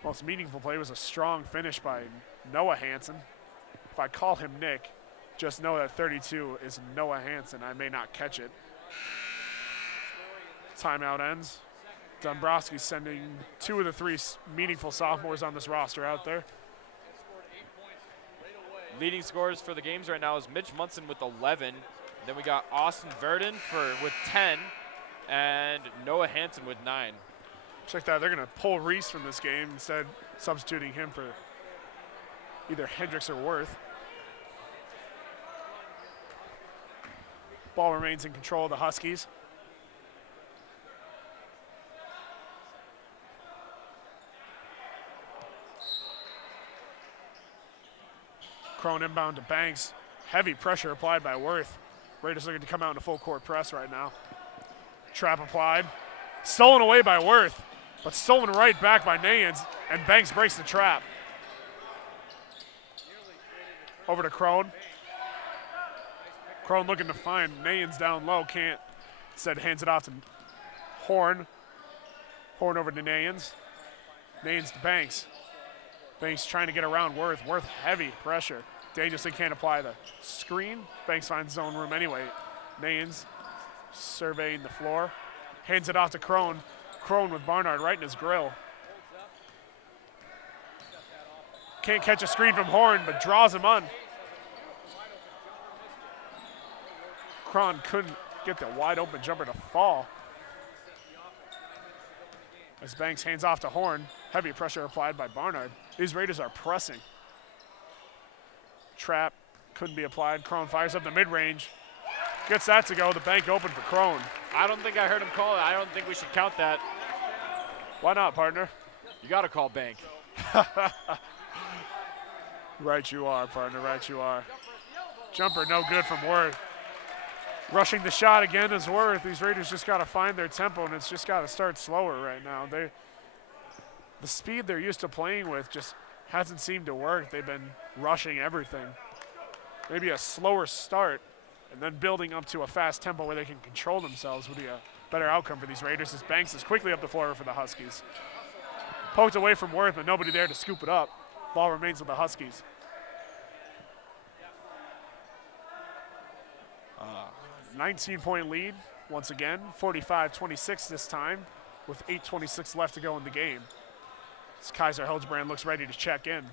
Most meaningful play was a strong finish by Noah Hanson. If I call him Nick, just know that 32 is Noah Hanson. I may not catch it. Timeout ends. Dombrowski sending two of the three meaningful sophomores on this roster out there. Leading scorers for the games right now is Mitch Munson with 11. Then we got Austin Verdon with 10, and Noah Hanson with 9. Check that, they're gonna pull Reese from this game, instead substituting him for either Hendricks or Worth. Ball remains in control of the Huskies. Crone inbound to Banks. Heavy pressure applied by Worth. Raiders looking to come out in a full court press right now. Trap applied. Stolen away by Worth, but stolen right back by Nayans, and Banks breaks the trap. Over to Crone. Crone looking to find Nayans down low, can't. Instead hands it off to Horn. Horn over to Nayans. Nayans to Banks. Banks trying to get around Worth. Worth heavy pressure. Dangerously can't apply the screen. Banks finds his own room anyway. Nayans surveying the floor. Hands it off to Crone. Crone with Barnard right in his grill. Can't catch a screen from Horn, but draws him on. Crone couldn't get the wide open jumper to fall. As Banks hands off to Horn. Heavy pressure applied by Barnard. These Raiders are pressing. Trap couldn't be applied. Crone fires up the mid-range. Gets that to go. The bank open for Crone. I don't think I heard him call it. I don't think we should count that. Why not, partner? You got to call bank. Right you are, partner. Right you are. Jumper no good from Worth. Rushing the shot again is Worth. These Raiders just got to find their tempo, and it's just got to start slower right now. The speed they're used to playing with just hasn't seemed to work. They've been rushing everything. Maybe a slower start and then building up to a fast tempo where they can control themselves would be a better outcome for these Raiders, as Banks is quickly up the floor for the Huskies. Poked away from Worth, but nobody there to scoop it up. Ball remains with the Huskies. 19-point lead, once again, 45-26 this time, with 8:26 left to go in the game. As Kaiser Hildebrand looks ready to check in.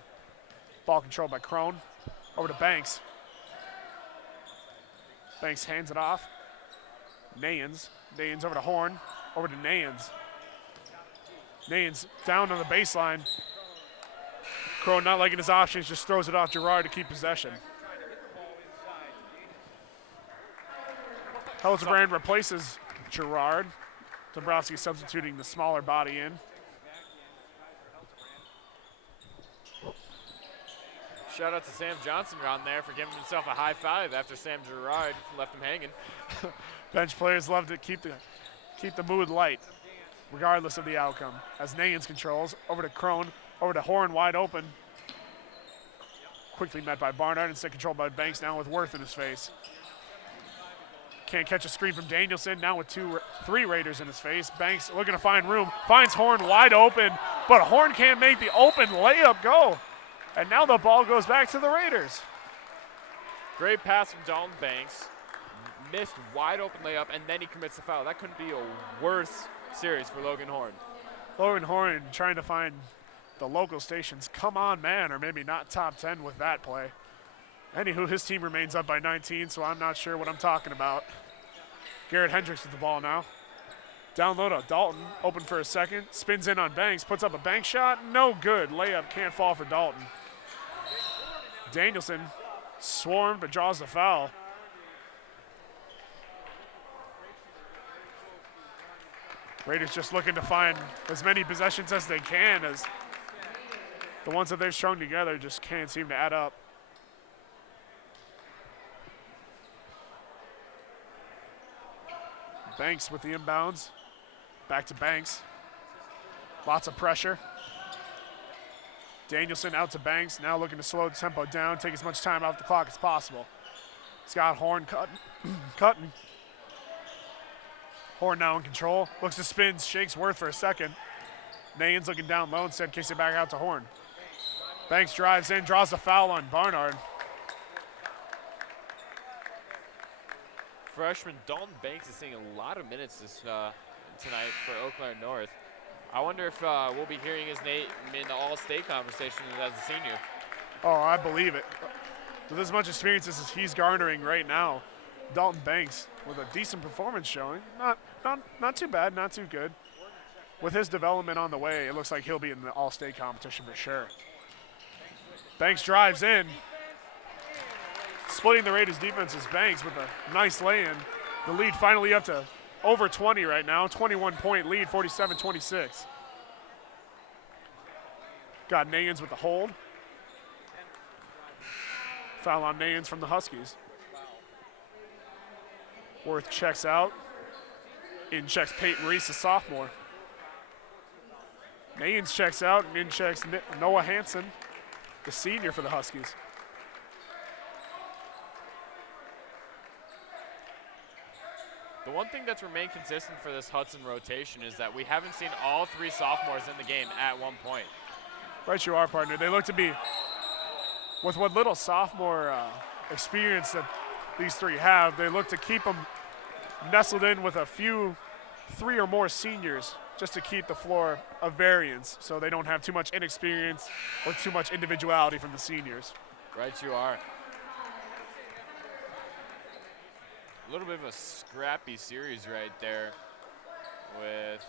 Ball controlled by Crone. Over to Banks. Banks hands it off. Nayans. Nayans over to Horn. Over to Nayans. Nayans down on the baseline. Crone not liking his options, just throws it off Gerard to keep possession. Hildebrand replaces Gerard. Dombrowski substituting the smaller body in. Shout out to Sam Johnson on there for giving himself a high five after Sam Gerard left him hanging. Bench players love to keep keep the mood light, regardless of the outcome. As Nayans controls, over to Crone, over to Horn, wide open. Quickly met by Barnard, instead controlled by Banks, now with Worth in his face. Can't catch a screen from Danielson, now with three Raiders in his face. Banks looking to find room, finds Horn wide open, but Horn can't make the open layup go. And now the ball goes back to the Raiders. Great pass from Dalton Banks. Missed wide open layup, and then he commits the foul. That couldn't be a worse series for Logan Horn. Logan Horn trying to find the local stations come on man, or maybe not top 10 with that play. Anywho, his team remains up by 19, so I'm not sure what I'm talking about. Garrett Hendricks with the ball now. Down low to Dalton, open for a second, spins in on Banks, puts up a bank shot, no good. Layup can't fall for Dalton. Danielson swarmed but draws the foul. Raiders just looking to find as many possessions as they can, as the ones that they've strung together just can't seem to add up. Banks with the inbounds. Back to Banks. Lots of pressure. Danielson out to Banks, now looking to slow the tempo down, take as much time off the clock as possible. Scott Horn cutting. Horn now in control, looks to spin, shakes Worth for a second. Nayans looking down low, instead kicks it back out to Horn. Banks drives in, draws the foul on Barnard. Freshman Dalton Banks is seeing a lot of minutes tonight for Eau Claire North. I wonder if we'll be hearing his name in the All-State conversation as a senior. Oh, I believe it. With as much experience as he's garnering right now, Dalton Banks with a decent performance showing. Not too bad, not too good. With his development on the way, it looks like he'll be in the All-State competition for sure. Banks drives in. Splitting the Raiders defense is Banks with a nice lay-in. The lead finally up to over 20 right now, 21-point lead, 47-26. Got Nayans with the hold. Foul on Nayans from the Huskies. Worth checks out. In checks Peyton Reese, a sophomore. Nayans checks out, and in checks Noah Hansen, the senior for the Huskies. The one thing that's remained consistent for this Hudson rotation is that we haven't seen all three sophomores in the game at one point. Right you are, partner. They look to be, with what little sophomore experience that these three have, they look to keep them nestled in with a few, three or more seniors, just to keep the floor of variance so they don't have too much inexperience or too much individuality from the seniors. Right you are. A little bit of a scrappy series right there, with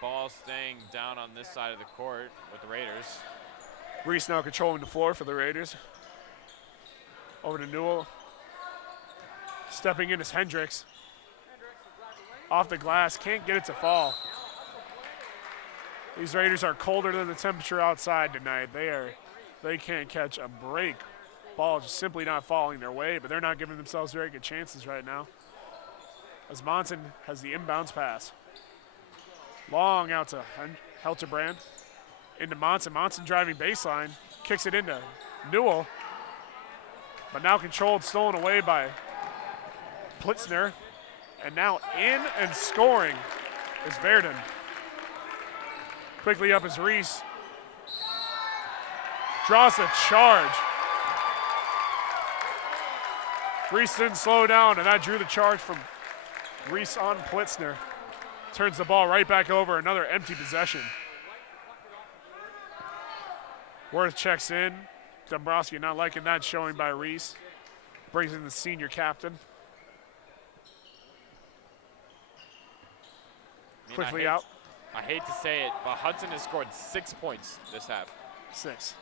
ball staying down on this side of the court with the Raiders. Reese now controlling the floor for the Raiders. Over to Newell. Stepping in is Hendricks. Off the glass, can't get it to fall. These Raiders are colder than the temperature outside tonight. They can't catch a break. Ball just simply not falling their way, but they're not giving themselves very good chances right now. As Monson has the inbounds pass. Long out to Helterbrand. Into Monson. Monson driving baseline. Kicks it into Newell. But now controlled, stolen away by Plitzner. And now in and scoring is Verdon. Quickly up is Reese. Draws a charge. Reese didn't slow down, and that drew the charge from Reese on Plitzner. Turns the ball right back over, another empty possession. Worth checks in. Dombrowski not liking that showing by Reese. Brings in the senior captain. Quickly out. I hate to say it, but Hudson has scored 6 points this half. Six.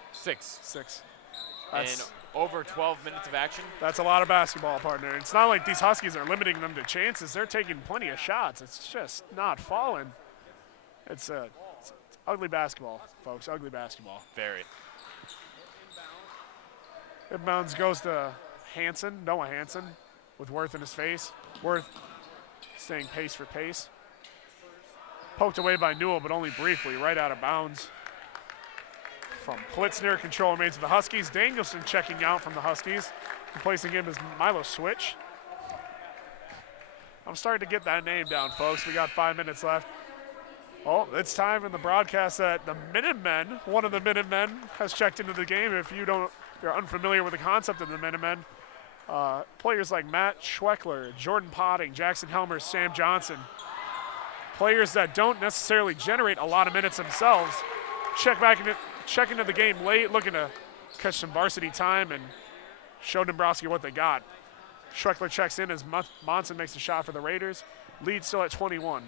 In over 12 minutes of action. That's a lot of basketball, partner. It's not like these Huskies are limiting them to chances. They're taking plenty of shots. It's just not falling. It's ugly basketball, folks. Ugly basketball. Very. Inbounds goes to Noah Hansen, with Worth in his face. Worth staying pace for pace. Poked away by Newell, but only briefly, right out of bounds. From Plitzner, control remains of the Huskies. Danielson checking out from the Huskies. Replacing him is Milo Switch. I'm starting to get that name down, folks. We got 5 minutes left. Oh, it's time in the broadcast that the Minutemen, one of the Minutemen, has checked into the game. If you're unfamiliar with the concept of the Minutemen, players like Matt Schweckler, Jordan Potting, Jackson Helmer, Sam Johnson, players that don't necessarily generate a lot of minutes themselves, check into the game late, looking to catch some varsity time and show Dombrowski what they got. Schweckler checks in as Monson makes a shot for the Raiders. Lead still at 21.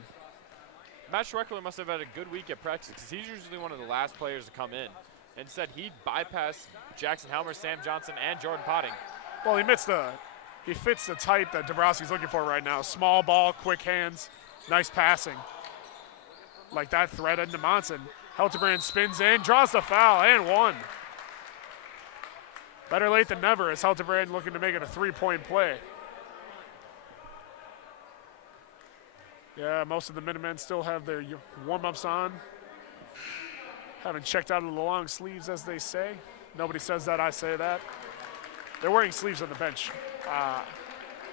Matt Schweckler must have had a good week at practice because he's usually one of the last players to come in. Instead, he bypassed Jackson Helmer, Sam Johnson, and Jordan Potting. Well, he fits the type that Dombrowski's looking for right now. Small ball, quick hands, nice passing. Like that threat into Monson. Helterbrand spins in, draws the foul, and one. Better late than never as Helterbrand looking to make it a three-point play. Yeah, most of the Minutemen still have their warm-ups on. Haven't checked out of the long sleeves, as they say. Nobody says that, I say that. They're wearing sleeves on the bench.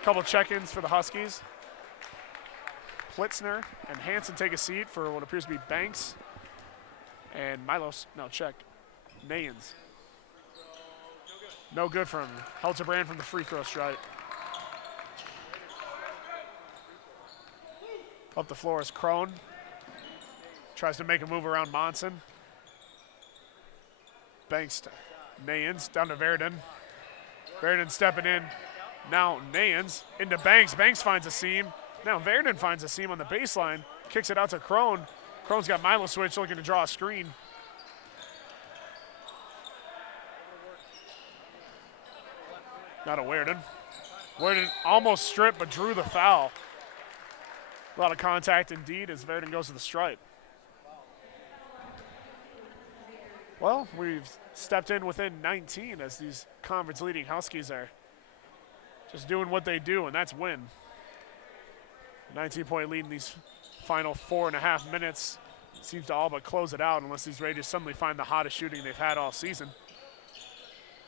Couple check-ins for the Huskies. Plitzner and Hanson take a seat for what appears to be Banks. And Nayans. No good from Helterbrand from the free throw stripe. Up the floor is Crone. Tries to make a move around Monson. Banks to Nayans, down to Verdon. Verdon stepping in. Now Nayans into Banks. Banks finds a seam. Now Verdon finds a seam on the baseline. Kicks it out to Crone. Crone's got Milo Switch looking to draw a screen. Not to Werden. Werden almost stripped but drew the foul. A lot of contact indeed as Verdon goes to the stripe. Well, we've stepped in within 19 as these conference leading Huskies are just doing what they do, and that's win. 19-point lead in these final 4.5 minutes seems to all but close it out unless these Raiders suddenly find the hottest shooting they've had all season.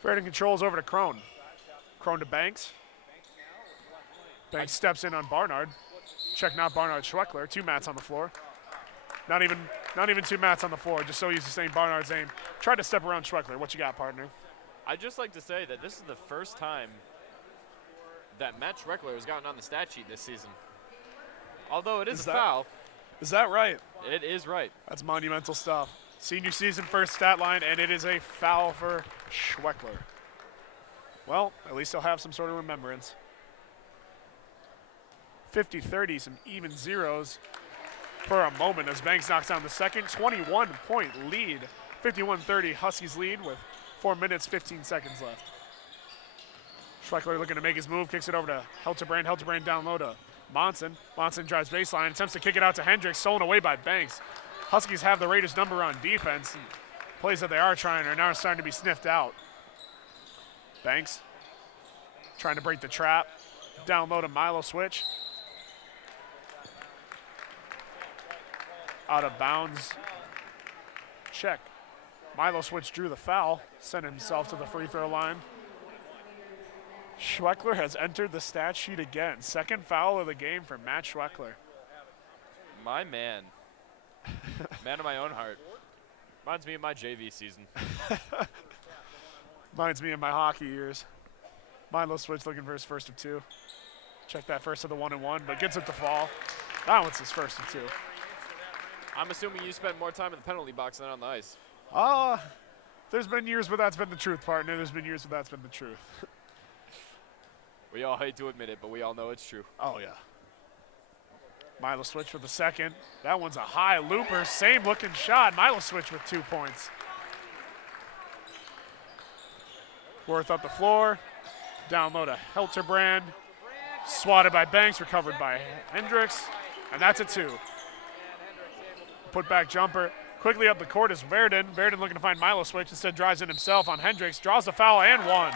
Verdon controls over to Crone. Crone to Banks. Banks steps in on Barnard. Check not Barnard, Schweckler. 2 mats on the floor. Not even 2 mats on the floor, just so used to saying Barnard's name. Tried to step around Schweckler. What you got, partner? I'd just like to say that this is the first time that Matt Schweckler has gotten on the stat sheet this season. Although it is a foul. Is that right? It is right. That's monumental stuff. Senior season first stat line, and it is a foul for Schweckler. Well, at least he'll have some sort of remembrance. 50-30, some even zeros for a moment as Banks knocks down the second. 21-point lead. 51-30 Huskies lead with 4 minutes, 15 seconds left. Schweckler looking to make his move, kicks it over to Helterbrand. Helterbrand down low to Monson. Monson drives baseline, attempts to kick it out to Hendricks, stolen away by Banks. Huskies have the Raiders' number on defense. And plays that they are trying are now starting to be sniffed out. Banks trying to break the trap. Down low to Milo Switch. Out of bounds. Check. Milo Switch drew the foul, sent himself to the free throw line. Schweckler has entered the stat sheet again. Second foul of the game for Matt Schweckler. My man. Man of my own heart. Reminds me of my JV season. Reminds me of my hockey years. Milo Switch looking for his first of 2. Check that first of the 1-and-1, but gets it to fall. That one's his first of 2. I'm assuming you spent more time in the penalty box than on the ice. There's been years where that's been the truth, partner. There's been years where that's been the truth. We all hate to admit it, but we all know it's true. Oh, yeah. Milo Switch for the second. That one's a high looper. Same looking shot. Milo Switch with 2 points. Worth up the floor. Down low to Helterbrand. Swatted by Banks. Recovered by Hendricks. And that's a 2. Put back jumper. Quickly up the court is Verdon. Verdon looking to find Milo Switch. Instead drives in himself on Hendricks. Draws the foul and 1.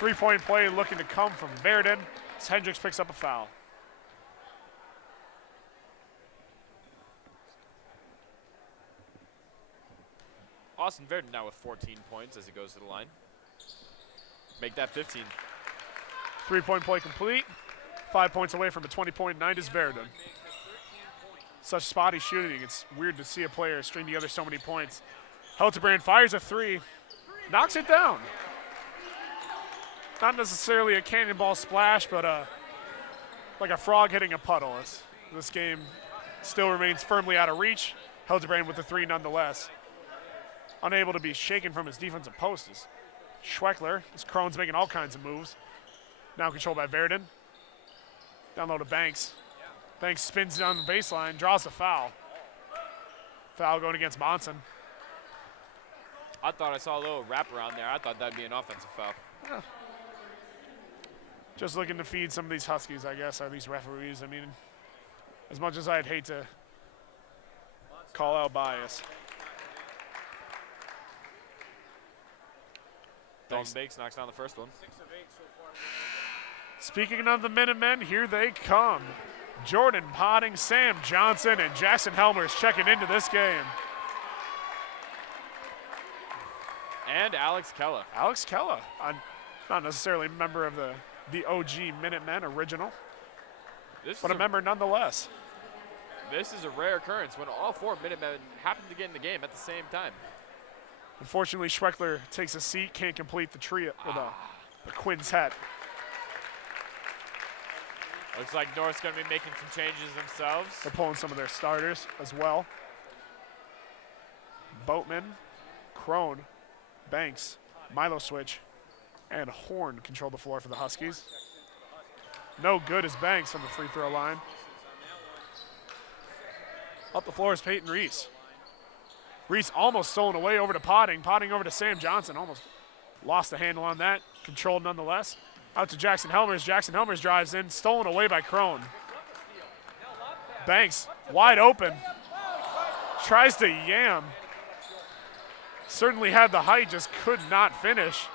3-point play looking to come from Verdon as Hendricks picks up a foul. Austin Verdon now with 14 points as he goes to the line. Make that 15. 3-point play complete. 5 points away from a 20-point night is Verdun. Such spotty shooting, it's weird to see a player string together so many points. Hildebrand fires a three, knocks it down. Not necessarily a cannonball splash, but like a frog hitting a puddle. This game still remains firmly out of reach. Hildebrand with the three nonetheless. Unable to be shaken from his defensive post is Schweckler. His Krohn's making all kinds of moves. Now controlled by Verdun. Down low to Banks. Banks spins down the baseline, draws the foul. Foul going against Monson. I thought I saw a little wraparound there. I thought that'd be an offensive foul. Yeah. Just looking to feed some of these Huskies, I guess, or these referees. I mean, as much as I'd hate to call out bias. Dalton Bakes knocks down the first one. Speaking of the Minutemen, here they come. Jordan Potting, Sam Johnson, and Jackson Helmers checking into this game. And Alex Kella. Alex Kella, not necessarily a member of the OG Minutemen original, but a member nonetheless. This is a rare occurrence when all four Minutemen happen to get in the game at the same time. Unfortunately, Schweckler takes a seat, can't complete the trio, or the quintet. Looks like North's going to be making some changes themselves. They're pulling some of their starters as well. Boatman, Krohn, Banks, Milo Switch, and Horn control the floor for the Huskies. No good is Banks from the free throw line. Up the floor is Peyton Reese. Reese almost stolen away over to Potting. Potting over to Sam Johnson. Almost lost the handle on that. Controlled nonetheless. Out to Jackson Helmers. Jackson Helmers drives in. Stolen away by Krohn. Banks wide open. Tries to yam. Certainly had the height, just could not finish.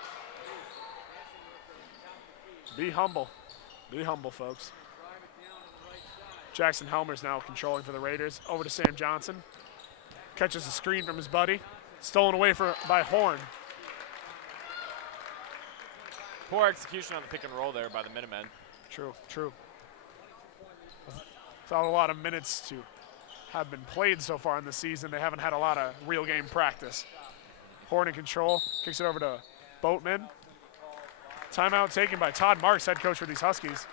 Be humble. Be humble, folks. Jackson Helmers now controlling for the Raiders. Over to Sam Johnson. Catches a screen from his buddy. Stolen away by Horn. Poor execution on the pick and roll there by the Minutemen. True, true. Without a lot of minutes to have been played so far in the season, they haven't had a lot of real game practice. Horn in control, kicks it over to Boatman. Timeout taken by Todd Marks, head coach for these Huskies.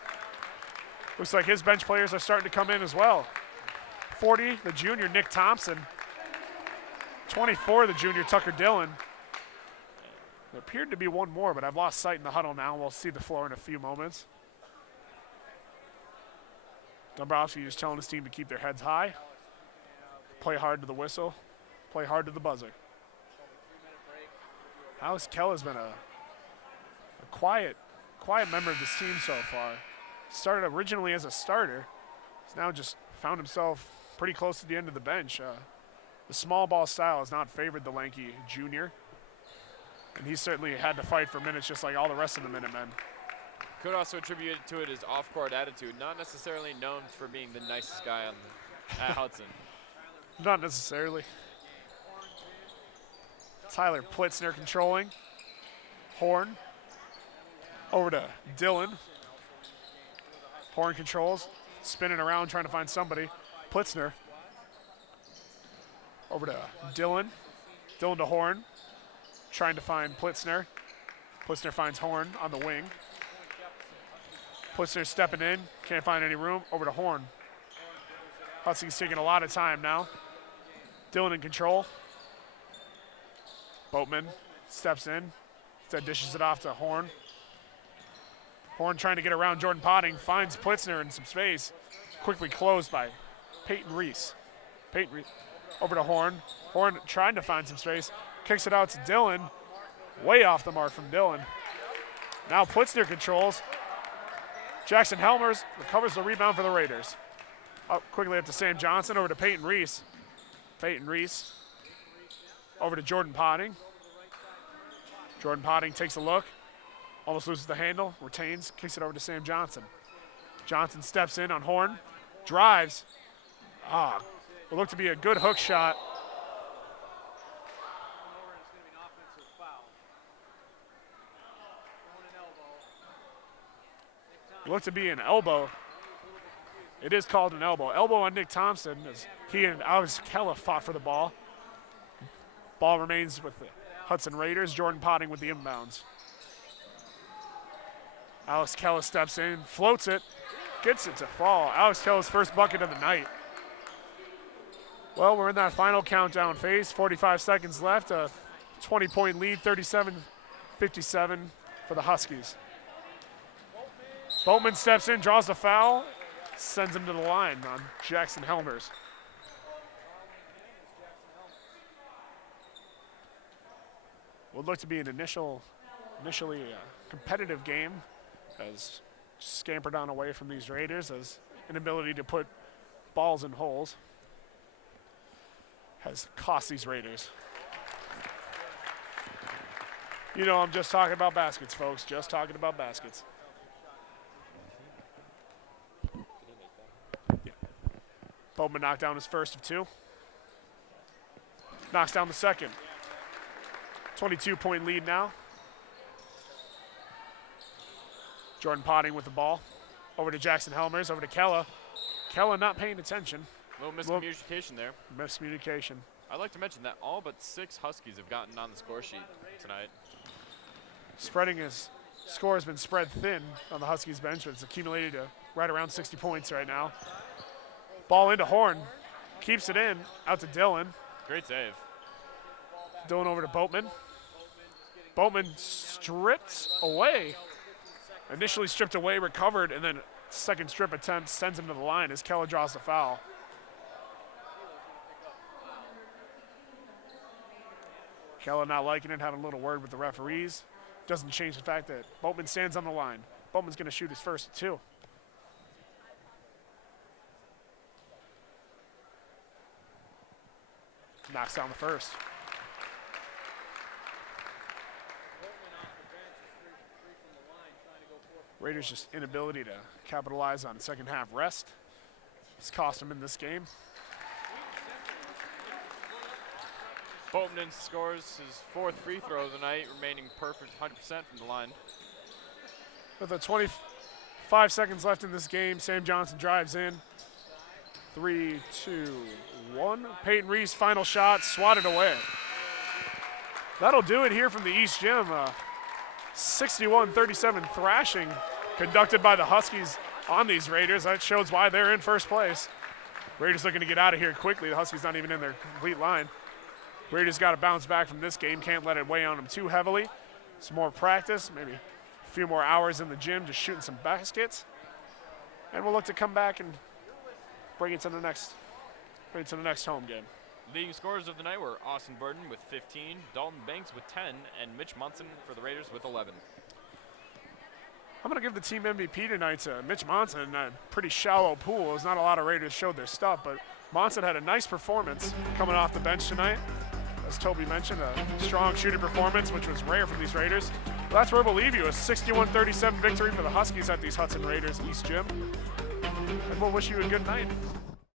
Looks like his bench players are starting to come in as well. 40, the junior, Nick Thompson. 24, the junior, Tucker Dillon. There appeared to be one more, but I've lost sight in the huddle now. We'll see the floor in a few moments. Dombrowski is telling his team to keep their heads high, play hard to the whistle, play hard to the buzzer. Alex Kella's been a quiet member of this team so far. Started originally as a starter. He's now just found himself pretty close to the end of the bench. The small ball style has not favored the lanky junior. And he certainly had to fight for minutes just like all the rest of the Minutemen. Could also attribute to it his off-court attitude, not necessarily known for being the nicest guy at Hudson. Not necessarily. Tyler Plitzner controlling. Horn. Over to Dillon. Horn controls. Spinning around trying to find somebody. Plitzner. Over to Dillon. Dillon to Horn. Trying to find Plitzner. Plitzner finds Horn on the wing. Plitzner stepping in. Can't find any room. Over to Horn. Hudson's taking a lot of time now. Dillon in control. Boatman steps in. Instead dishes it off to Horn. Horn trying to get around Jordan Potting. Finds Plitzner in some space. Quickly closed by Peyton Reese. Peyton Reese over to Horn. Horn trying to find some space. Kicks it out to Dillon. Way off the mark from Dillon. Now Plitzner controls. Jackson Helmers recovers the rebound for the Raiders. Up quickly up to Sam Johnson. Over to Peyton Reese. Peyton Reese. Over to Jordan Potting. Jordan Potting takes a look. Almost loses the handle. Retains. Kicks it over to Sam Johnson. Johnson steps in on Horn. Drives. It looked to be a good hook shot. Looked to be an elbow. It is called an elbow. Elbow on Nick Thompson as he and Alex Kella fought for the ball. Ball remains with the Hudson Raiders. Jordan Potting with the inbounds. Alex Kella steps in, floats it, gets it to fall. Alex Kella's first bucket of the night. Well, we're in that final countdown phase. 45 seconds left. A 20-point lead, 37-57 for the Huskies. Boatman steps in, draws the foul, sends him to the line on Jackson Helmers. Would look to be an initially competitive game as scampered on away from these Raiders as inability to put balls in holes has cost these Raiders. You know, I'm just talking about baskets, folks. Just talking about baskets. Yeah. Boatman knocked down his first of two. Knocks down the second. 22-point lead now. Jordan Potting with the ball. Over to Jackson Helmers, over to Kella. Kella not paying attention. A little miscommunication there. Miscommunication. I'd like to mention that all but 6 Huskies have gotten on the score sheet tonight. Spreading his score has been spread thin on the Huskies bench, but it's accumulated to right around 60 points right now. Ball into Horn. Keeps it in. Out to Dillon. Great save. Dillon over to Boatman. Boatman stripped away. Initially stripped away, recovered, and then second strip attempt sends him to the line as Kella draws the foul. Kella not liking it, having a little word with the referees. Doesn't change the fact that Boatman stands on the line. Boatman's going to shoot his first of 2. Knocks down the first. Raiders' just inability to capitalize on second half rest. It's cost them in this game. Boatman scores his 4th free throw of the night, remaining perfect 100% from the line. With a 25 seconds left in this game, Sam Johnson drives in. 3, 2, 1. Peyton Reese, final shot, swatted away. That'll do it here from the East Gym. 61-37 thrashing conducted by the Huskies on these Raiders. That shows why they're in first place. Raiders looking to get out of here quickly. The Huskies not even in their complete line. Raiders got to bounce back from this game. Can't let it weigh on them too heavily. Some more practice, maybe a few more hours in the gym just shooting some baskets. And we'll look to come back and bring it to the next home game. Leading scorers of the night were Austin Burton with 15, Dalton Banks with 10, and Mitch Munson for the Raiders with 11. I'm going to give the team MVP tonight to Mitch Monson in a pretty shallow pool. There's not a lot of Raiders showed their stuff, but Monson had a nice performance coming off the bench tonight. As Toby mentioned, a strong shooting performance, which was rare for these Raiders. Well, that's where we'll leave you. A 61-37 victory for the Huskies at these Hudson Raiders East Gym. And we'll wish you a good night.